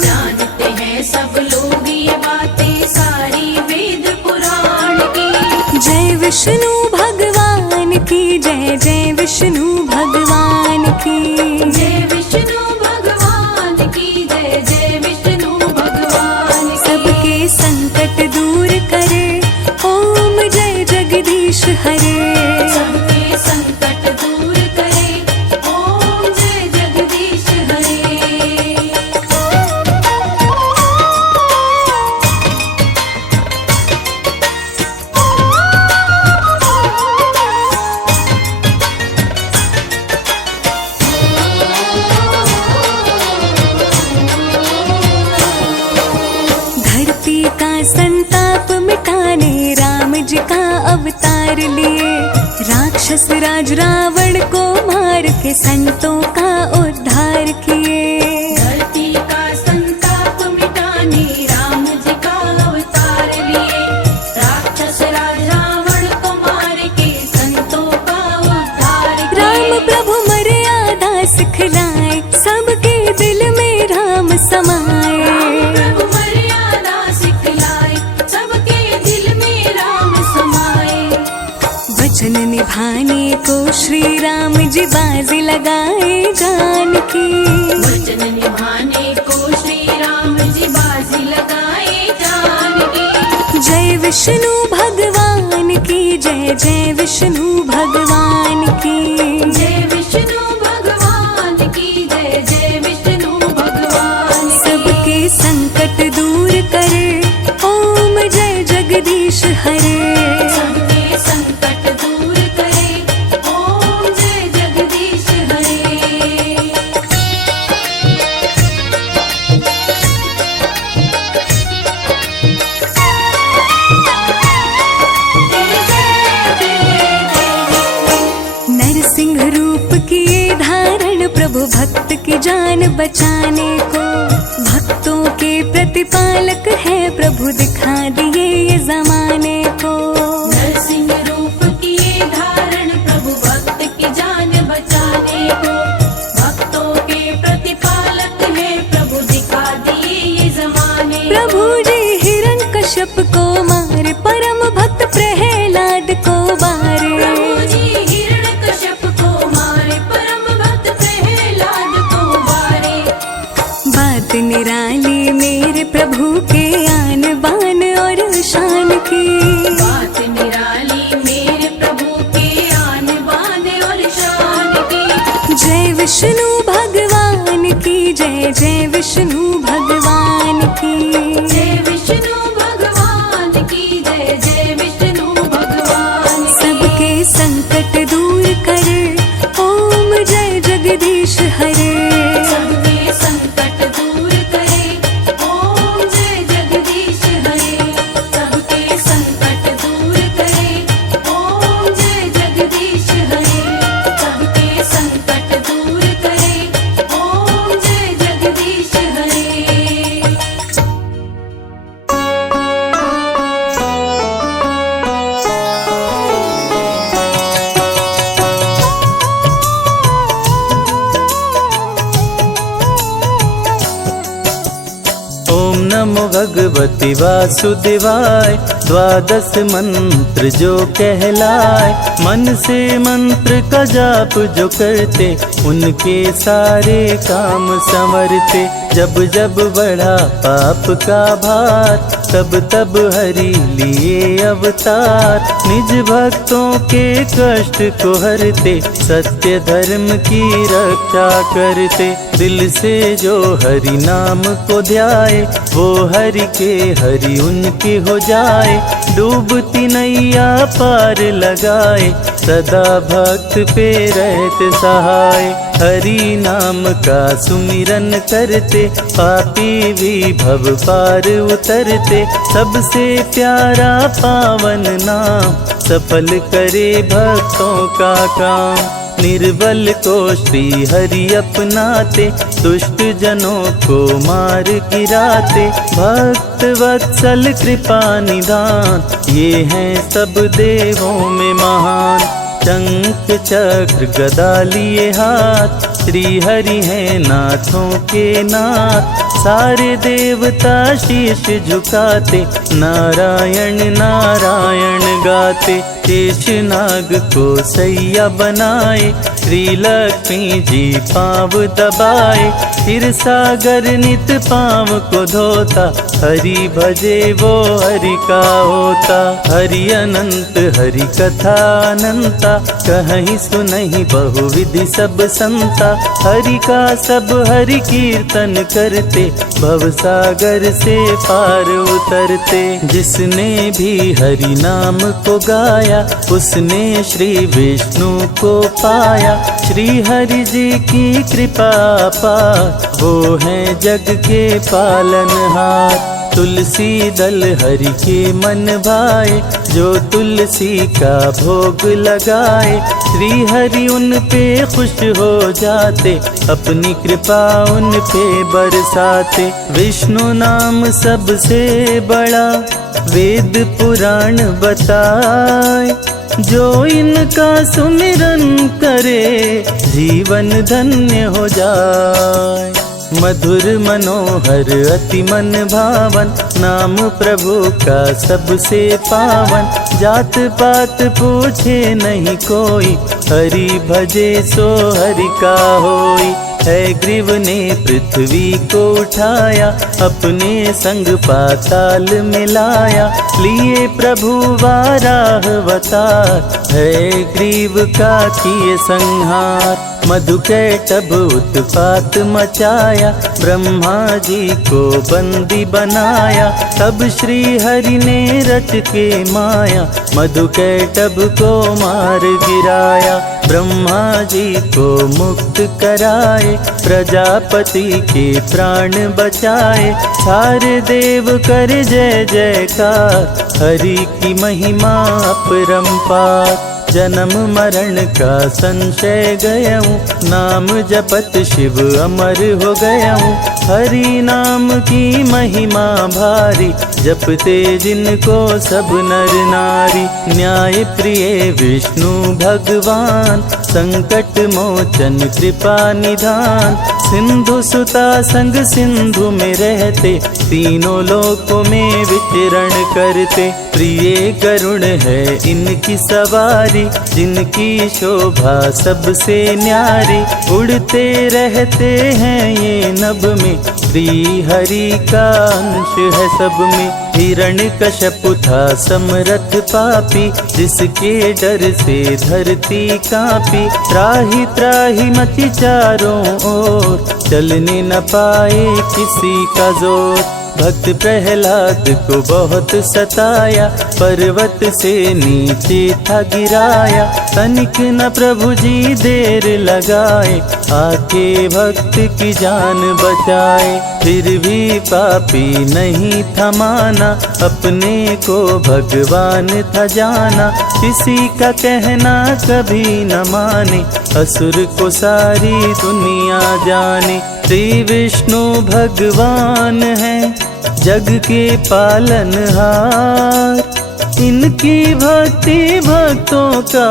जानते हैं सब लोग ये बातें सारी वेद पुराण की। जय विष्णु भगवान की जय। जय विष्णु भगवान की। जय विष्णु भगवान की जय। जय विष्णु भगवान की। सबके संकट दूर करे। ओम जय जगदीश हरे। सबके संकट दूर करे। ओम जय जगदीश हरे। धरती का संताप मिटाने राम जी का अवतार लिए। राक्षस राज रावण को मार के संतों का उद्धार किए। धरती का संताप मिटाने राम जी का अवतार लिए। राक्षस राज रावण को मार के संतों का उद्धार किए। राम प्रभु मर्यादा सिखलाए। सबके दिल में राम समाए। प्रभु मर्यादा सिखलाए। सबके दिल में राम समाए। वचन निभाने को श्री राम जी बाजी लगाए जान की। वचन निभाने को श्री राम जी बाजी लगाए जान की। जय विष्णु भगवान की जय। जय विष्णु भगवान की। जय विष्णु भगवान की जय। जय विष्णु भगवान की। सबके संकट दूर करे। ओम जय जगदीश हरे। सबके संकट दूर करे। ओम जय जगदीश हरे। नरसिंह रूप किए धारण प्रभु भक्त की जान बचाने को। भक्तों के प्रतिपालक है प्रभु दिखा दिए ये जमाने को। नरसिंह रूप किए धारण प्रभु भक्त की जान बचाने को। भक्तों के प्रतिपालक है प्रभु दिखा दिए ये जमाने। प्रभु जी हिरण्यकश्यप कश्यप को मारे, परम भक्त प्रहलाद को बारे। प्रभु जी हिरण्यकश्यप को मारे, परम भक्त प्रहलाद को बारे। बात निराली मेरे प्रभु के आन बान और शान की, बात निराली मेरे प्रभु के आन बान और शान की। जय विष्णु भगवान की जय, जय विष्णु भगवान की। जय विष्णु भगवान की जय, जय विष्णु भगवान की। सबके संकट दूर करे, ओम जय जगदीश हरे। सबके संकट दूर करे, ओम जय जगदीश हरे। सबके संकट दूर करे, ओम जय जगदीश हरे। सबके संकट दूर करे, ओम जय जगदीश हरे। ओम नमो भगवती वासुदेवाय। द्वादश मंत्र जो कहलाए, मन से मंत्र का जाप जो करते, उनके सारे काम संवरते। जब जब बढ़ा पाप का भार, तब तब हरि लिए अवतार। निज भक्तों के कष्ट को हरते, सत्य धर्म की रक्षा करते। दिल से जो हरि नाम को ध्याए, वो हरि के हरि उनकी हो जाए। डूबती नैया पार लगाए, सदा भक्त पे रहते सहाय। हरि नाम का सुमिरन करते, पापी भी भव पार उतरते। सबसे प्यारा पावन नाम, सफल करे भक्तों का काम। निर्बल को श्री हरि अपनाते, दुष्ट जनों को मार गिराते। भक्त वत्सल कृपा निदान, ये हैं सब देवों में महान। शंख चक्र गदा लिए हाथ, श्री हरि हैं नाथों के नाथ। सारे देवता शीश झुकाते, नारायण नारायण गाते। शेष नाग को सैया बनाए, श्री लक्ष्मी जी पाँव दबाए। फिर सागर नित पाँव को धोता, हरि भजे वो हरि का होता। हरि अनंत हरि कथा अनंता, कहीं सुनहि बहुविधि सब संता। हरि का सब हरि कीर्तन करते, भव सागर से पार उतरते। जिसने भी हरि नाम को गाया, उसने श्री विष्णु को पाया। श्री हरि जी की कृपा पार, वो हैं जग के पालनहार। तुलसी दल हरि के मन भाए, जो तुलसी का भोग लगाए। श्री हरि उन पे खुश हो जाते, अपनी कृपा उन पे बरसाते। विष्णु नाम सबसे बड़ा, वेद पुराण बताए। जो इनका सुमिरन करे, जीवन धन्य हो जाए। मधुर मनोहर अति मन भावन, नाम प्रभु का सबसे पावन। जात पात पूछे नहीं कोई, हरि भजे सो हरि का होई। है ग्रीव ने पृथ्वी को उठाया, अपने संग पाताल मिलाया। लिए प्रभु वाराह अवतार, है ग्रीव का किए संहार। मधुकैटभ उत्पात मचाया, ब्रह्मा जी को बंदी बनाया। तब श्री हरि ने रच के माया, मधुकैटभ को मार गिराया। ब्रह्मा जी को मुक्त कराए, प्रजापति के प्राण बचाए। सारे देव कर जय जयकार, हरि की महिमा अपरंपार। जन्म मरण का संशय गयऊँ, नाम जपत शिव अमर हो गयऊँ। हरि नाम की महिमा भारी, जपते जिनको सब नर नारी। न्याय प्रिय विष्णु भगवान, संकट मोचन कृपा निधान। सिंधु सुता संग सिंधु में रहते, तीनों लोकों में विचरण करते। प्रिय करुण है इनकी सवारी, जिनकी शोभा सबसे न्यारी। उड़ते रहते हैं ये नभ में, श्री हरि का अंश है सब में। हिरण्यकश्यप था समरथ पापी, जिसके डर से धरती कांपी। त्राहि त्राहि मची चारों ओर, चलने न पाए किसी का जोर। भक्त प्रहलाद को बहुत सताया, पर्वत से नीचे था गिराया। तनिक न प्रभु जी देर लगाए, आके भक्त की जान बचाए। फिर भी पापी नहीं था माना, अपने को भगवान था जाना। किसी का कहना कभी न माने, असुर को सारी दुनिया जाने। श्री विष्णु भगवान है जग के पालनहार, इनकी भक्ति भक्तों का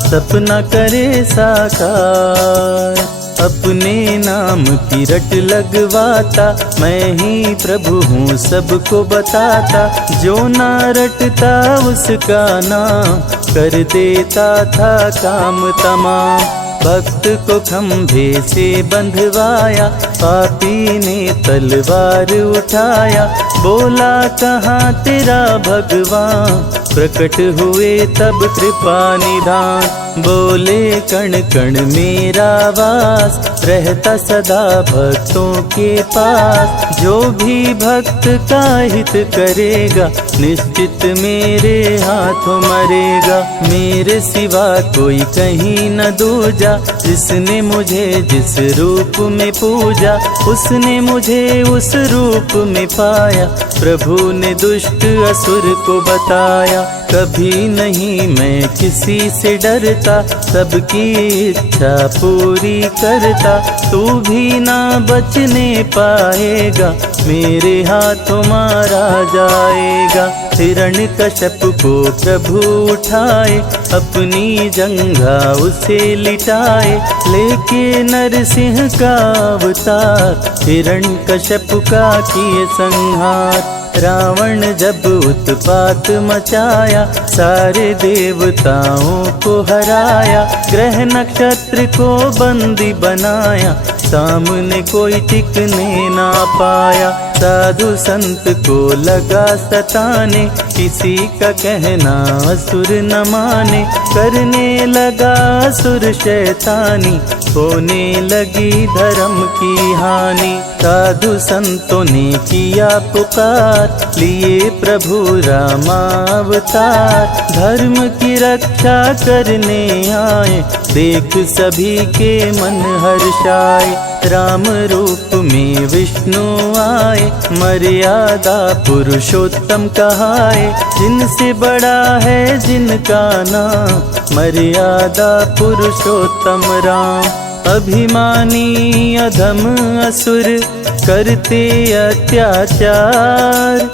सपना करे साकार। अपने नाम की रट लगवाता, मैं ही प्रभु हूँ सबको बताता। जो ना रटता उसका नाम, कर देता था काम तमाम। भक्त को खंभे से बंधवाया, पापी ने तलवार उठाया। बोला कहाँ तेरा भगवान, प्रकट हुए तब कृपा निधान। बोले कण कण मेरा वास, रहता सदा भक्तों के पास। जो भी भक्त का हित करेगा, निश्चित मेरे हाथों मरेगा। मेरे सिवा कोई कहीं न दूजा, जिसने मुझे जिस रूप में पूजा, उसने मुझे उस रूप में पाया। प्रभु ने दुष्ट असुर को बताया, कभी नहीं मैं किसी से डरता। सबकी इच्छा पूरी करता, तू भी ना बचने पाएगा, मेरे हाथों मारा जाएगा। हिरण्यकश्यप को प्रभु उठाए, अपनी जंघा उसे लिटाए। लेके नरसिंह का अवतार, हिरण्यकश्यप का किए संहार। रावण जब उत्पात मचाया, सारे देवताओं को हराया। ग्रह नक्षत्र को बंदी बनाया, सामने कोई टिकने ना पाया। साधु संत को लगा सताने, किसी का कहना असुर न माने। करने लगा असुर शैतानी, होने लगी धर्म की हानि। साधु संतों ने किया पुकार, लिए प्रभु रामावतार। धर्म की रक्षा करने आए, देख सभी के मन हर्षाए। राम रूप में विष्णु आए, मर्यादा पुरुषोत्तम कहाए। जिनसे बड़ा है जिनका नाम, मर्यादा पुरुषोत्तम राम। अभिमानी अधम असुर करते अत्याचार,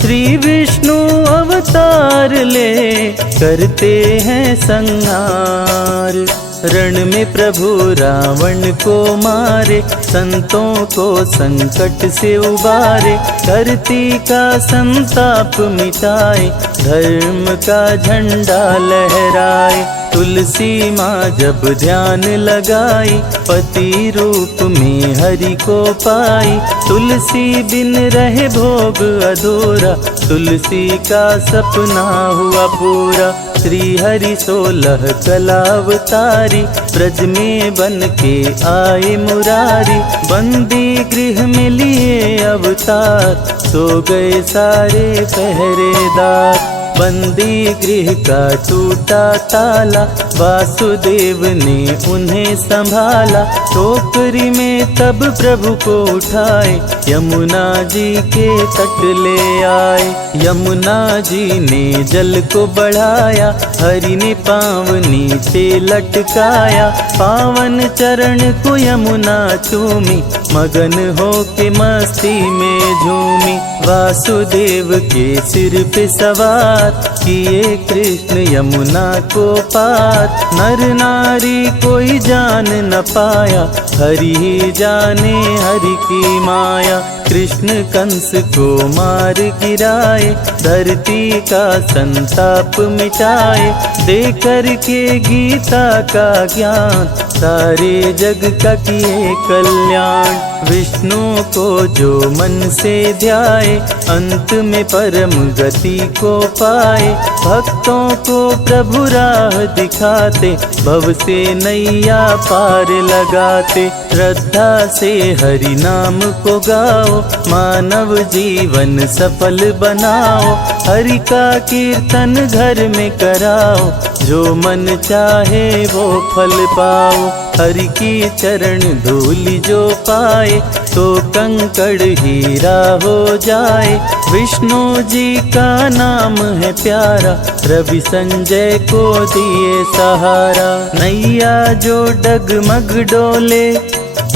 श्री विष्णु अवतार ले करते हैं संहार। रण में प्रभु रावण को मारे, संतों को संकट से उबारे। धरती का संताप मिटाए, धर्म का झंडा लहराए। तुलसी माँ जब ध्यान लगाई, पति रूप में हरि को पाई। तुलसी बिन रहे भोग अधूरा, तुलसी का सपना हुआ पूरा। श्री हरि 16 कलावतारी, ब्रज में बन के आए मुरारी। बंदी गृह में लिए अवतार, सो गए सारे पहरेदार। बंदी गृह का टूटा ताला, वासुदेव ने उन्हें संभाला। टोकरी में तब प्रभु को उठाए, यमुना जी के तट ले आए। यमुना जी ने जल को बढ़ाया, हरि ने पाँव नीचे लटकाया। पावन चरण को यमुना चूमी, मगन हो के मस्ती में झूमी। वासुदेव के सिर पे सवार, किए कृष्ण यमुना को पार। नर नारी कोई जान न पाया, हरि ही जाने हरि की माया। कृष्ण कंस को मार गिराए, धरती का संताप मिटाए। दे करके गीता का ज्ञान, सारे जग का किए कल्याण। विष्णु को जो मन से ध्याए, अंत में परम गति को पाए। भक्तों को प्रभु राह दिखाते, भव से नैया पार लगाते। श्रद्धा से हरि नाम को गाओ, मानव जीवन सफल बनाओ। हरि का कीर्तन घर में कराओ, जो मन चाहे वो फल पाओ। हरि की चरण धूलि जो पाए, तो कंकड़ हीरा हो जाए। विष्णु जी का नाम है प्यारा, रवि संजय को दिए सहारा। नैया जो डगमग डोले,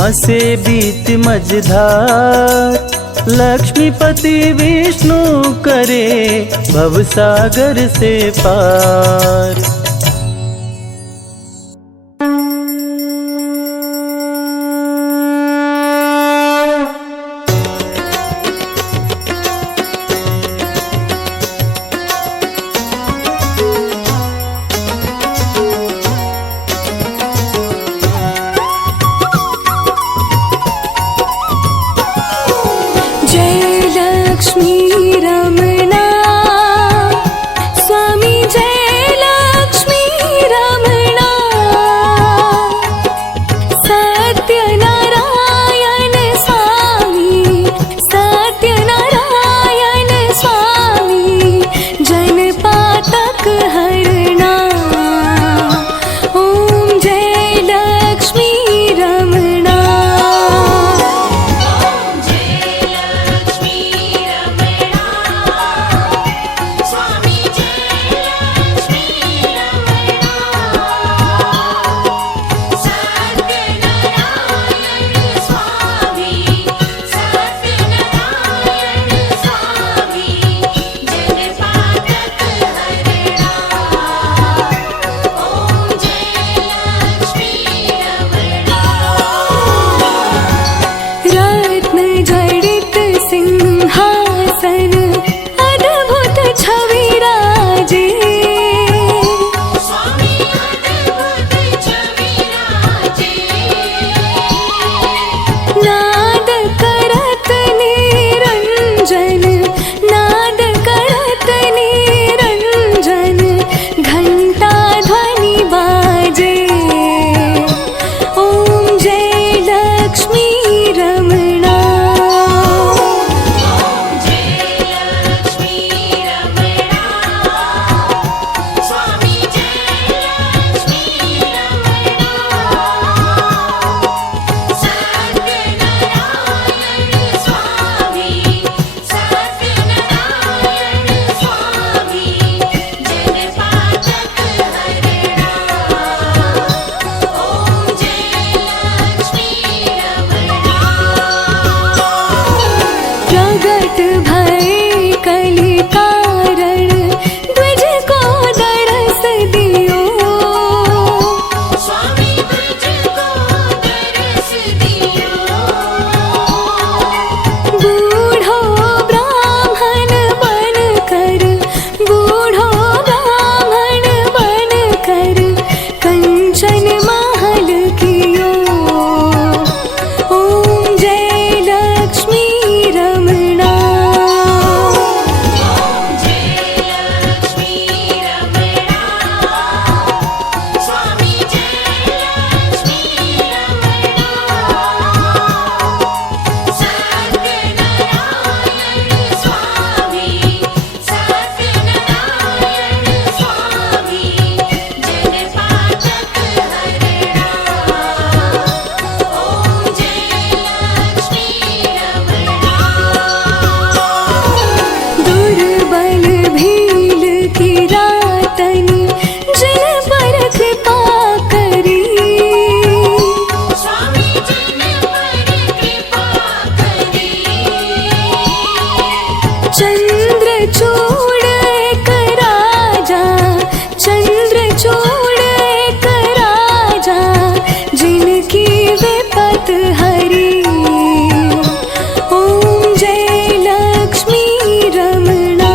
हंसे बीच मझधार। लक्ष्मीपति विष्णु करे, भवसागर से पार। लक्ष्मी रमना स्वामी जय लक्ष्मी बल भील की रातनी जिन पर कृपा करी। स्वामी जिन पर कृपा करी। चंद्रचूड़ एक राजा, चंद्रचूड़ एक राजा, जिनकी विपत हरी। ओम जय लक्ष्मी रमणा।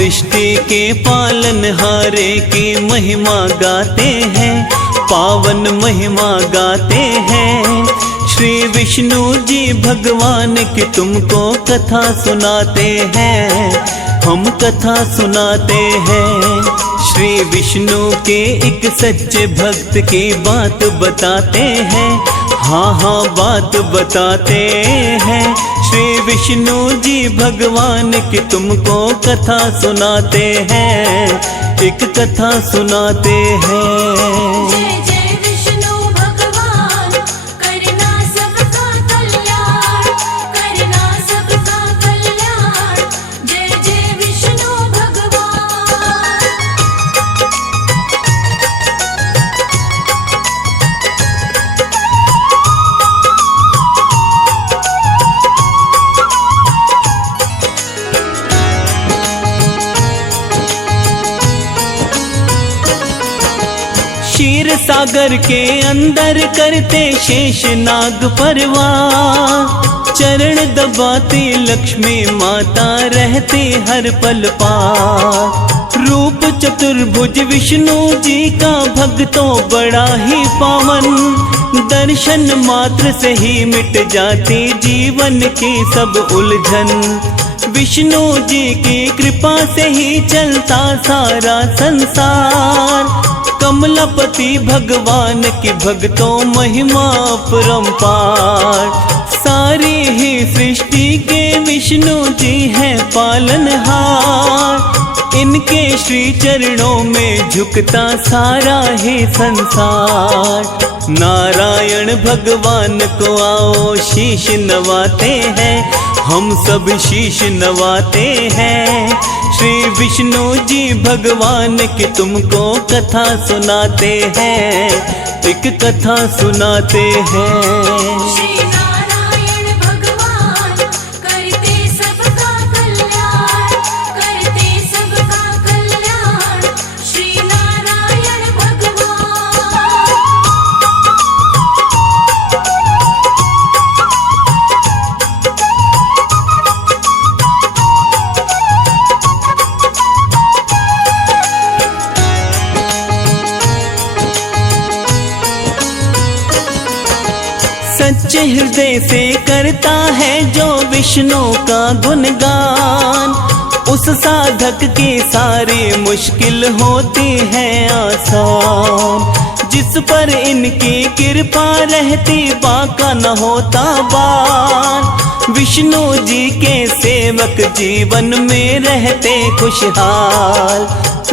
सृष्टि के पालनहारे की महिमा गाते हैं, पावन महिमा गाते हैं। श्री विष्णु जी भगवान की तुमको कथा सुनाते हैं, हम कथा सुनाते हैं। श्री विष्णु के एक सच्चे भक्त की बात बताते हैं, हाँ हाँ बात बताते हैं। श्री विष्णु जी भगवान की तुमको कथा सुनाते हैं, एक कथा सुनाते हैं। जय जय विष्णु भगवान, करना सबका कल्याण, करना सबका कल्याण। जय जय विष्णु भगवान। क्षीर सागर के अंदर करते शेष नाग परवार, चरण दबाती लक्ष्मी माता रहती हर पल पार। रूप चतुर्भुज विष्णु जी का भक्तों बड़ा ही पावन, दर्शन मात्र से ही मिट जाती जीवन की सब उलझन। विष्णु जी की कृपा से ही चलता सारा संसार, कमलापति भगवान की भक्तों महिमा परम्पार। सारी ही सृष्टि के विष्णु जी हैं पालनहार, इनके श्री चरणों में झुकता सारा ही संसार। नारायण भगवान को आओ शीश नवाते हैं, हम सब शीश नवाते हैं। श्री विष्णु जी भगवान की तुमको कथा सुनाते हैं, एक कथा सुनाते हैं। श्री नारायण भगवान, करते सबका कल्याण, करते सबका कल्याण। श्री नारायण भगवान। सच्चे हृदय से करता है जो विष्णु का गुणगान, उस साधक की सारी मुश्किल होती है आसान। जिस पर इनकी कृपा रहती बाका न होता बार, विष्णु जी के सेवक जीवन में रहते खुशहाल।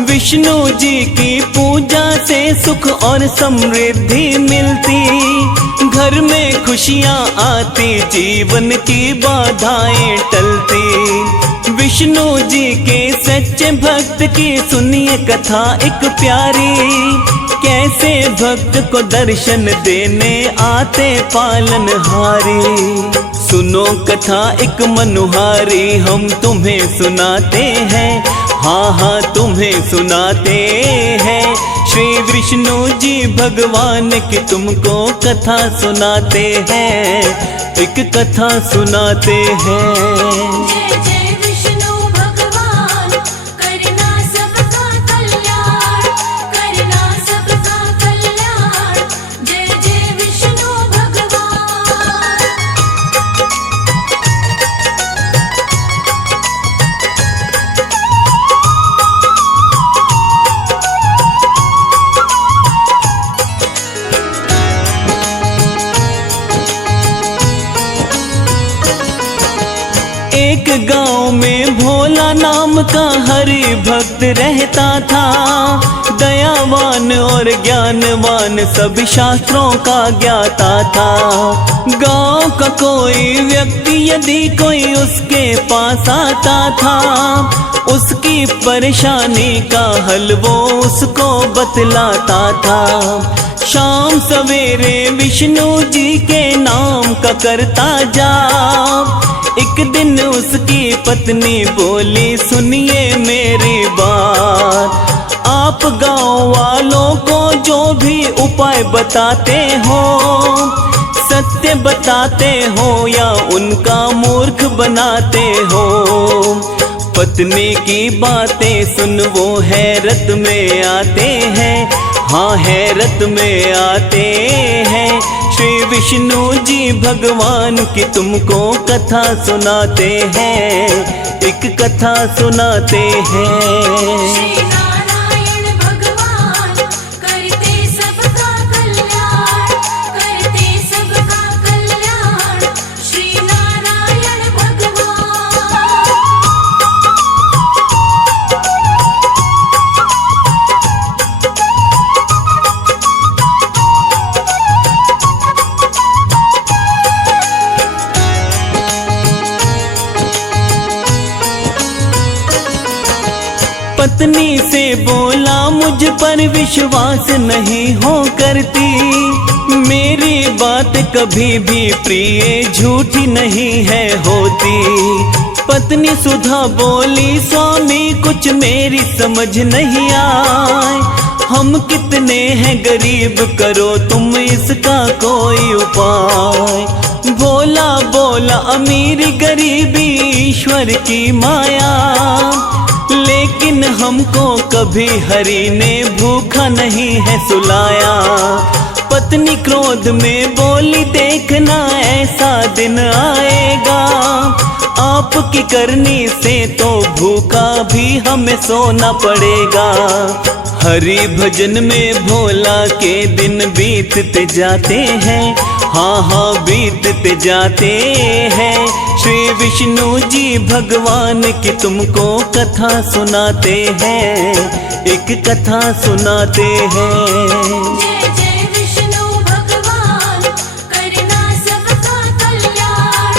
विष्णु जी की पूजा से सुख और समृद्धि मिलती, घर में खुशियाँ आती, जीवन की बाधाएं टलती। विष्णु जी के सच्चे भक्त की सुनिए कथा एक प्यारी, कैसे भक्त को दर्शन देने आते पालनहारी। सुनो कथा एक मनुहारी, हम तुम्हें सुनाते हैं, हाँ हाँ तुम्हें सुनाते हैं। श्री विष्णु जी भगवान की तुमको कथा सुनाते हैं, एक कथा सुनाते हैं। जय जय विष्णु भगवान, करना सबका कल्याण, करना सबका कल्याण। जय जय विष्णु भगवान। एक गांव में भोला नाम का हरि भक्त रहता था, दयावान और ज्ञानवान सब शास्त्रों का ज्ञाता था। गांव का कोई व्यक्ति यदि कोई उसके पास आता था, उसकी परेशानी का हल वो उसको बतलाता था। शाम सवेरे विष्णु जी के नाम का करता जाप, एक दिन उसकी पत्नी बोली सुनिए मेरी बात, आप गांव वालों को जो भी उपाय बताते हो, सत्य बताते हो या उनका मूर्ख बनाते हो। पत्नी की बातें सुन वो हैरत में आते हैं, हाँ हैरत में आते हैं। श्री विष्णु जी भगवान की तुमको कथा सुनाते हैं, एक कथा सुनाते हैं। श्री नारायण भगवान करते सबका कल्याण, करते सबका कल्याण। श्री नारायण भगवान। पत्नी से बोला मुझ पर विश्वास नहीं हो करती, मेरी बात कभी भी प्रिय झूठी नहीं है होती। पत्नी सुधा बोली स्वामी कुछ मेरी समझ नहीं आए, हम कितने हैं गरीब करो तुम इसका कोई उपाय। भोला बोला अमीरी गरीबी ईश्वर की माया, लेकिन हमको कभी हरि ने भूखा नहीं है सुलाया। पत्नी क्रोध में बोली देखना ऐसा दिन आएगा, आपकी करनी से तो भूखा भी हमें सोना पड़ेगा। हरि भजन में भोला के दिन बीतते जाते हैं, हाँ हाँ बीतते जाते हैं। श्री विष्णु जी भगवान की तुमको कथा सुनाते हैं, एक कथा सुनाते हैं। जय जय विष्णु भगवान करना सबका कल्याण,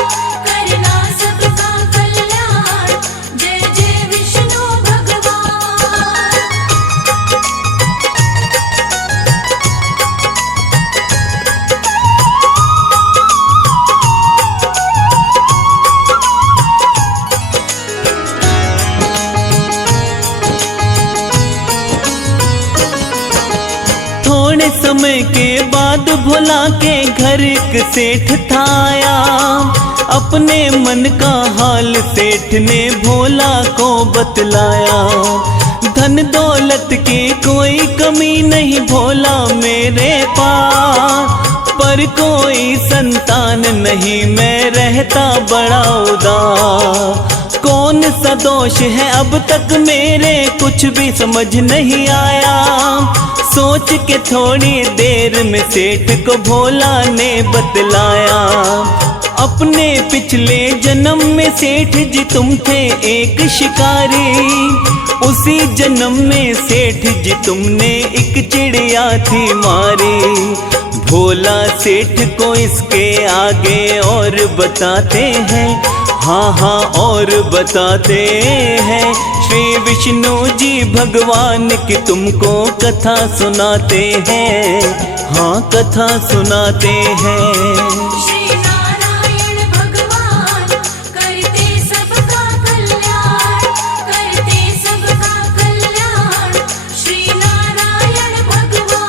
करना सबका कल्याण। जय जय विष्णु भगवान। थोड़े समय के बाद भोला के घर एक सेठ था आया, अपने मन का हाल सेठ ने भोला को बतलाया। धन दौलत की कोई कमी नहीं भोला मेरे पास, पर कोई संतान नहीं मैं रहता बड़ा उदास। कौन सा दोष है अब तक मेरे कुछ भी समझ नहीं आया। सोच के थोड़ी देर में सेठ को भोला ने बतलाया, अपने पिछले जन्म में सेठ जी तुम थे एक शिकारी, उसी जन्म में सेठ जी तुमने एक चिड़िया थी मारी। भोला सेठ को इसके आगे और बताते हैं, हाँ हाँ और बताते हैं। श्री विष्णु जी भगवान की तुमको कथा सुनाते हैं, हाँ कथा सुनाते हैं। श्री नारायण भगवान करते सबका कल्याण, करते सबका कल्याण। श्री नारायण भगवान।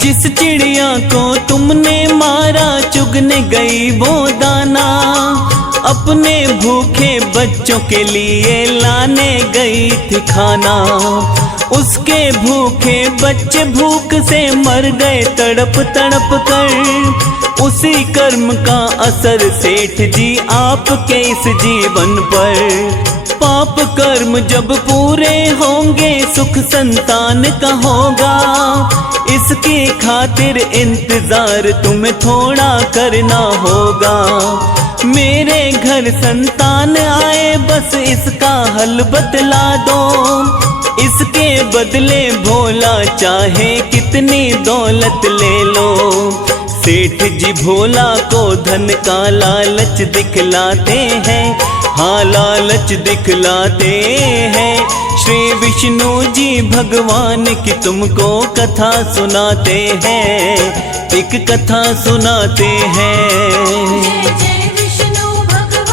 जिस चिड़िया को तुमने मारा चुगने गई वो दाना, अपने भूखे बच्चों के लिए लाने गई थी खाना। उसके भूखे बच्चे भूख से मर गए तड़प तड़प कर, उसी कर्म का असर सेठ जी आपके इस जीवन पर। पाप कर्म जब पूरे होंगे सुख संतान का होगा, इसकी खातिर इंतजार तुम्हें थोड़ा करना होगा। मेरे घर संतान आए बस इसका हल बतला दो, इसके बदले भोला चाहे कितनी दौलत ले लो। सेठ जी भोला को धन का लालच दिखलाते हैं, हाँ लालच दिखलाते हैं। श्री विष्णु जी भगवान की तुमको कथा सुनाते हैं, एक कथा सुनाते हैं। जय जय विष्णु भगवान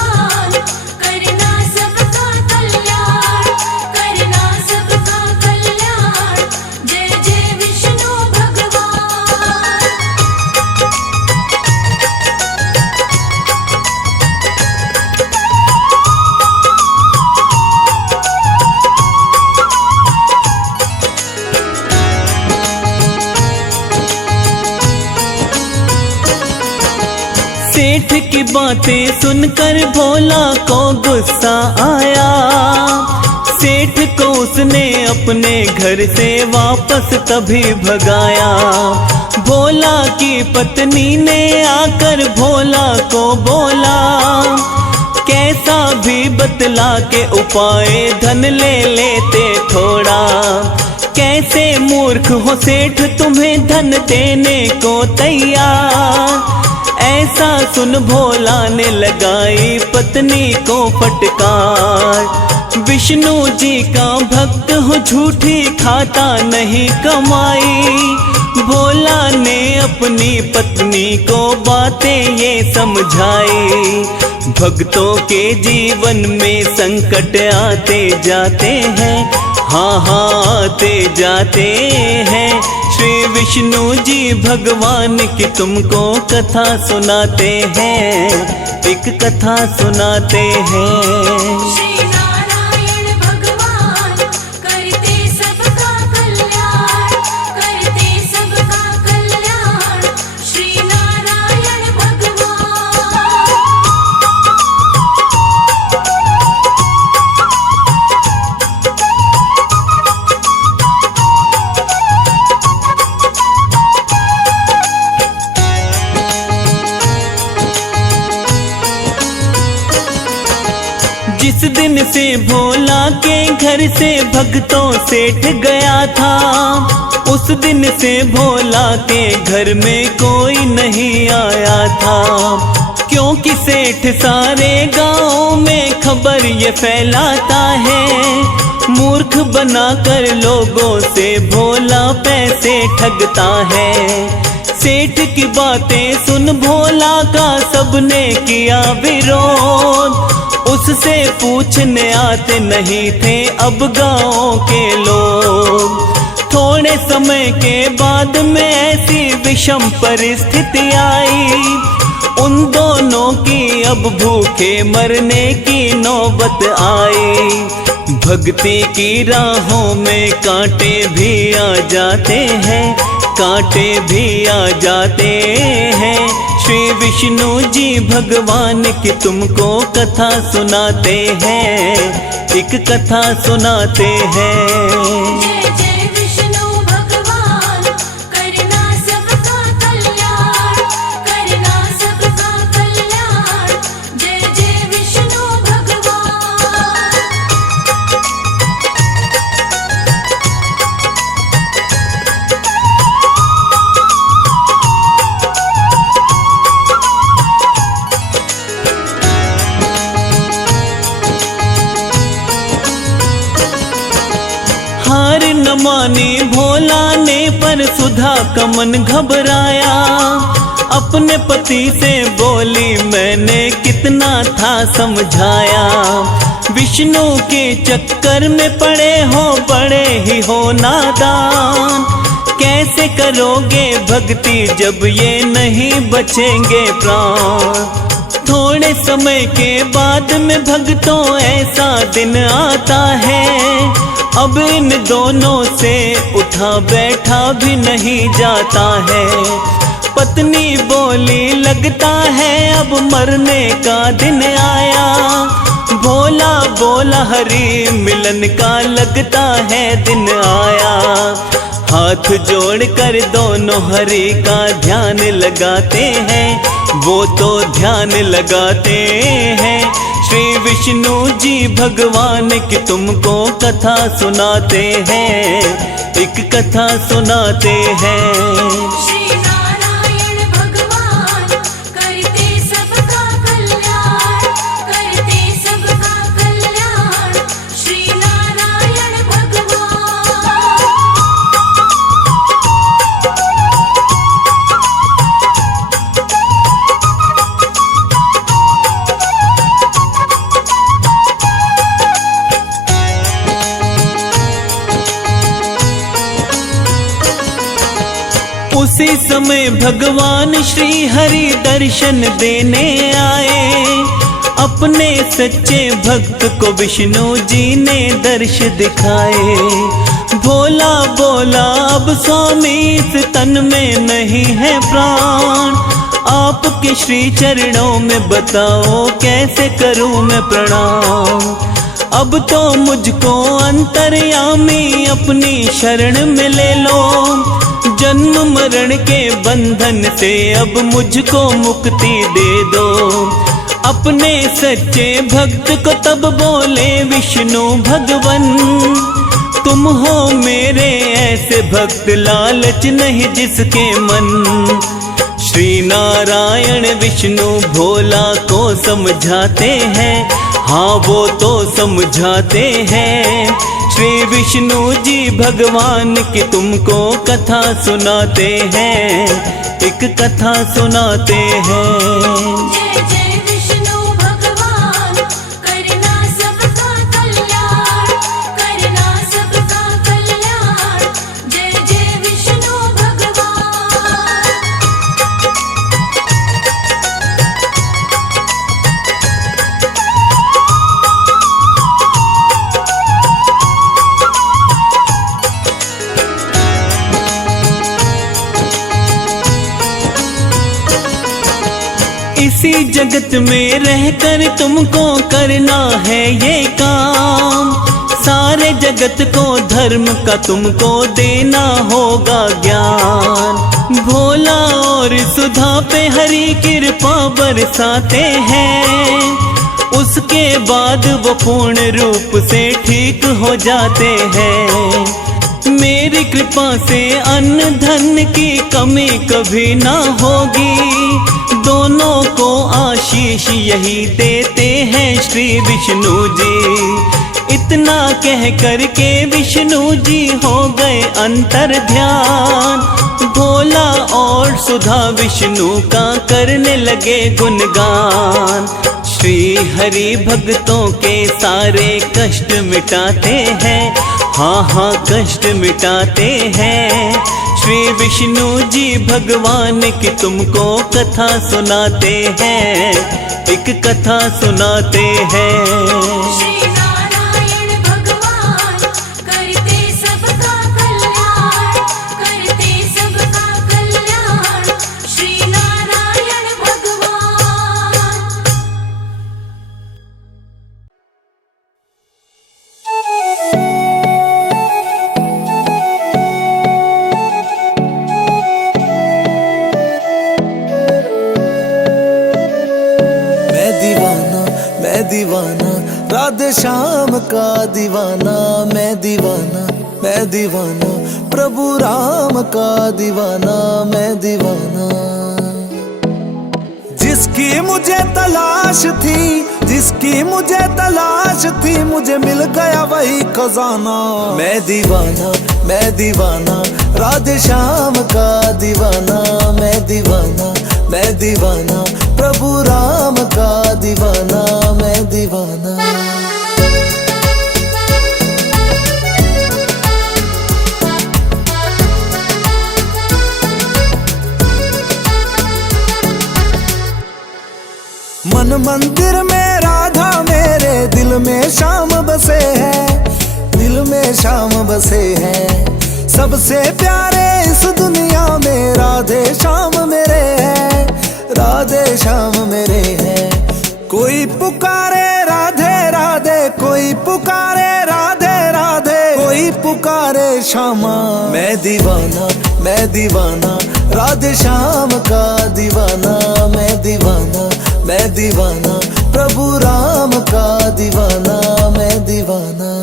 सेठ की बातें सुनकर भोला को गुस्सा आया। सेठ को उसने अपने घर से वापस तभी भगाया। भोला की पत्नी ने आकर भोला को बोला, कैसा भी बतला के उपाय धन ले लेते थोड़ा। कैसे मूर्ख हो सेठ तुम्हें धन देने को तैयार। ऐसा सुन भोला ने लगाई पत्नी को फटकार। विष्णु जी का भक्त हो झूठी खाता नहीं कमाई। भोला ने अपनी पत्नी को बातें ये समझाई। भक्तों के जीवन में संकट आते जाते हैं, हाँ आते जाते हैं। श्री विष्णु जी भगवान की तुमको कथा सुनाते हैं, एक कथा सुनाते हैं। श्री नारायण भगवान करते सबका कल्याण, करते सबका कल्याण। श्री नारायण भगवान। जिस दिन से भोला के घर से भक्तों सेठ गया था, उस दिन से भोला के घर में कोई नहीं आया था। क्योंकि सेठ सारे गांव में खबर ये फैलाता है, मूर्ख बनाकर लोगों से भोला पैसे ठगता है। सेठ की बातें सुन भोला का सबने किया विरोध। उससे पूछने आते नहीं थे अब गाँव के लोग। थोड़े समय के बाद में ऐसी विषम परिस्थिति आई, उन दोनों की अब भूखे मरने की नौबत आई। भक्ति की राहों में कांटे भी आ जाते हैं, कांटे भी आ जाते हैं। श्री विष्णु जी भगवान की तुमको कथा सुनाते हैं, एक कथा सुनाते हैं। जय जय विष्णु भगवान करना सबका कल्याण, करना सबका कल्याण। जय जय विष्णु भगवान। हार न मानी भोला ने पर सुधा का मन घबराया। अपने पति से बोली मैंने कितना था समझाया। विष्णु के चक्कर में पड़े हो बड़े ही हो नादान। कैसे करोगे भक्ति जब ये नहीं बचेंगे प्राण। थोड़े समय के बाद में भक्तों ऐसा दिन आता है, अब इन दोनों से उठा बैठा भी नहीं जाता है। पत्नी बोली लगता है अब मरने का दिन आया। भोला बोला हरि मिलन का लगता है दिन आया। हाथ जोड़कर दोनों हरि का ध्यान लगाते हैं, वो तो ध्यान लगाते हैं। श्री विष्णु जी भगवान की तुमको कथा सुनाते हैं, एक कथा सुनाते हैं। श्री नारायण भगवान करते सबका कल्याण, करते सबका कल्याण। श्री नारायण भगवान। उसी समय भगवान श्री हरि दर्शन देने आए। अपने सच्चे भक्त को विष्णु जी ने दर्श दिखाए। भोला बोला अब स्वामी इस तन में नहीं है प्राण। आपके श्री चरणों में बताओ कैसे करूं मैं प्रणाम। अब तो मुझको अंतर्यामी अपनी शरण में ले लो, जन्म मरण के बंधन से अब मुझको मुक्ति दे दो। अपने सच्चे भक्त को तब बोले विष्णु भगवन, तुम हो मेरे ऐसे भक्त लालच नहीं जिसके मन। श्री नारायण विष्णु भोला को समझाते हैं, हाँ वो तो समझाते हैं। श्री विष्णु जी भगवान की तुमको कथा सुनाते हैं, एक कथा सुनाते हैं। जय जय विष्णु भगवान, करना सबका कल्याण, करना सबका कल्याण। जय जय विष्णु भगवान। इसी जगत में रहकर तुमको करना है ये काम, सारे जगत को धर्म का तुमको देना होगा ज्ञान। भोला और सुधा पे हरि कृपा बरसाते हैं, उसके बाद वो पूर्ण रूप से ठीक हो जाते हैं। मेरी कृपा से अन्न धन की कमी कभी ना होगी, दोनों को आशीष यही देते हैं श्री विष्णु जी। इतना कह कर के विष्णु जी हो गए अंतर ध्यान, भोला और सुधा विष्णु का करने लगे गुणगान। श्री हरि भक्तों के सारे कष्ट मिटाते हैं, हाँ हाँ कष्ट मिटाते हैं। श्री विष्णु जी भगवान की तुमको कथा सुनाते हैं, एक कथा सुनाते हैं। श्री नारायण भगवान, करते सबका कल्याण, करते सबका कल्याण। श्री नारायण भगवान। दीवाना राधे श्याम का दीवाना, मैं दीवाना, मैं दीवाना प्रभु राम का दीवाना, मैं दीवाना। जिसकी मुझे तलाश थी, जिसकी मुझे तलाश थी, मुझे मिल गया वही खजाना। मैं दीवाना, मैं दीवाना राधे श्याम का दीवाना, मैं दीवाना, मैं दीवाना प्रभु राम का दीवाना, मैं दीवाना। मन मंदिर में राधा मेरे दिल में श्याम बसे हैं, दिल में श्याम बसे हैं। सबसे प्यारे इस दुनिया में राधे श्याम मेरे हैं, राधे श्याम मेरे हैं। कोई पुकारे राधे राधे, कोई पुकारे राधे राधे, कोई पुकारे श्यामा। मैं दीवाना, मैं दीवाना राधे श्याम का दीवाना, मैं दीवाना, मैं दीवाना प्रभु राम का दीवाना, मैं दीवाना।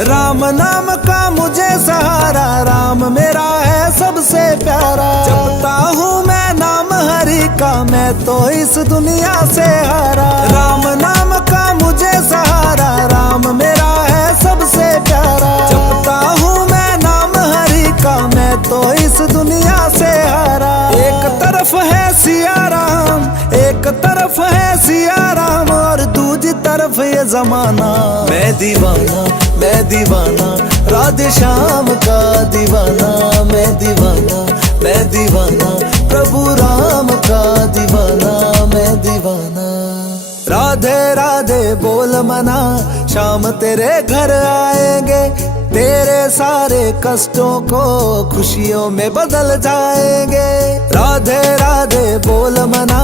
राम नाम का मुझे सहारा, राम मेरा है सबसे प्यारा। जपता हूँ मैं नाम हरि का, मैं तो इस दुनिया से हारा। राम नाम का मुझे सहारा, राम मेरा है सबसे प्यारा। जपता हूँ मैं नाम हरि का, मैं तो इस दुनिया से हारा। एक तरफ है सिया राम, एक तरफ है सिया राम, और दूसरी तरफ ये जमाना। मैं दीवाना, मैं दीवाना राधे श्याम का दीवाना, मैं दीवाना, मैं दीवाना प्रभु राम का दीवाना, मैं दीवाना। राधे राधे बोल मना, शाम तेरे घर आएंगे, तेरे सारे कष्टों को खुशियों में बदल जाएंगे। राधे राधे बोल मना,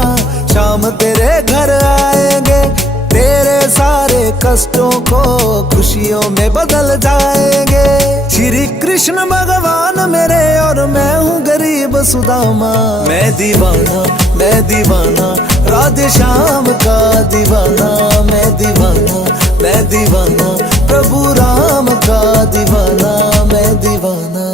शाम तेरे घर आएंगे, तेरे सारे कष्टों को खुशियों में बदल जाएंगे। श्री कृष्ण भगवान मेरे और मैं हूँ गरीब सुदामा, मैं दीवाना राधे श्याम का दीवाना, मैं दीवाना प्रभु राम का दीवाना, मैं दीवाना।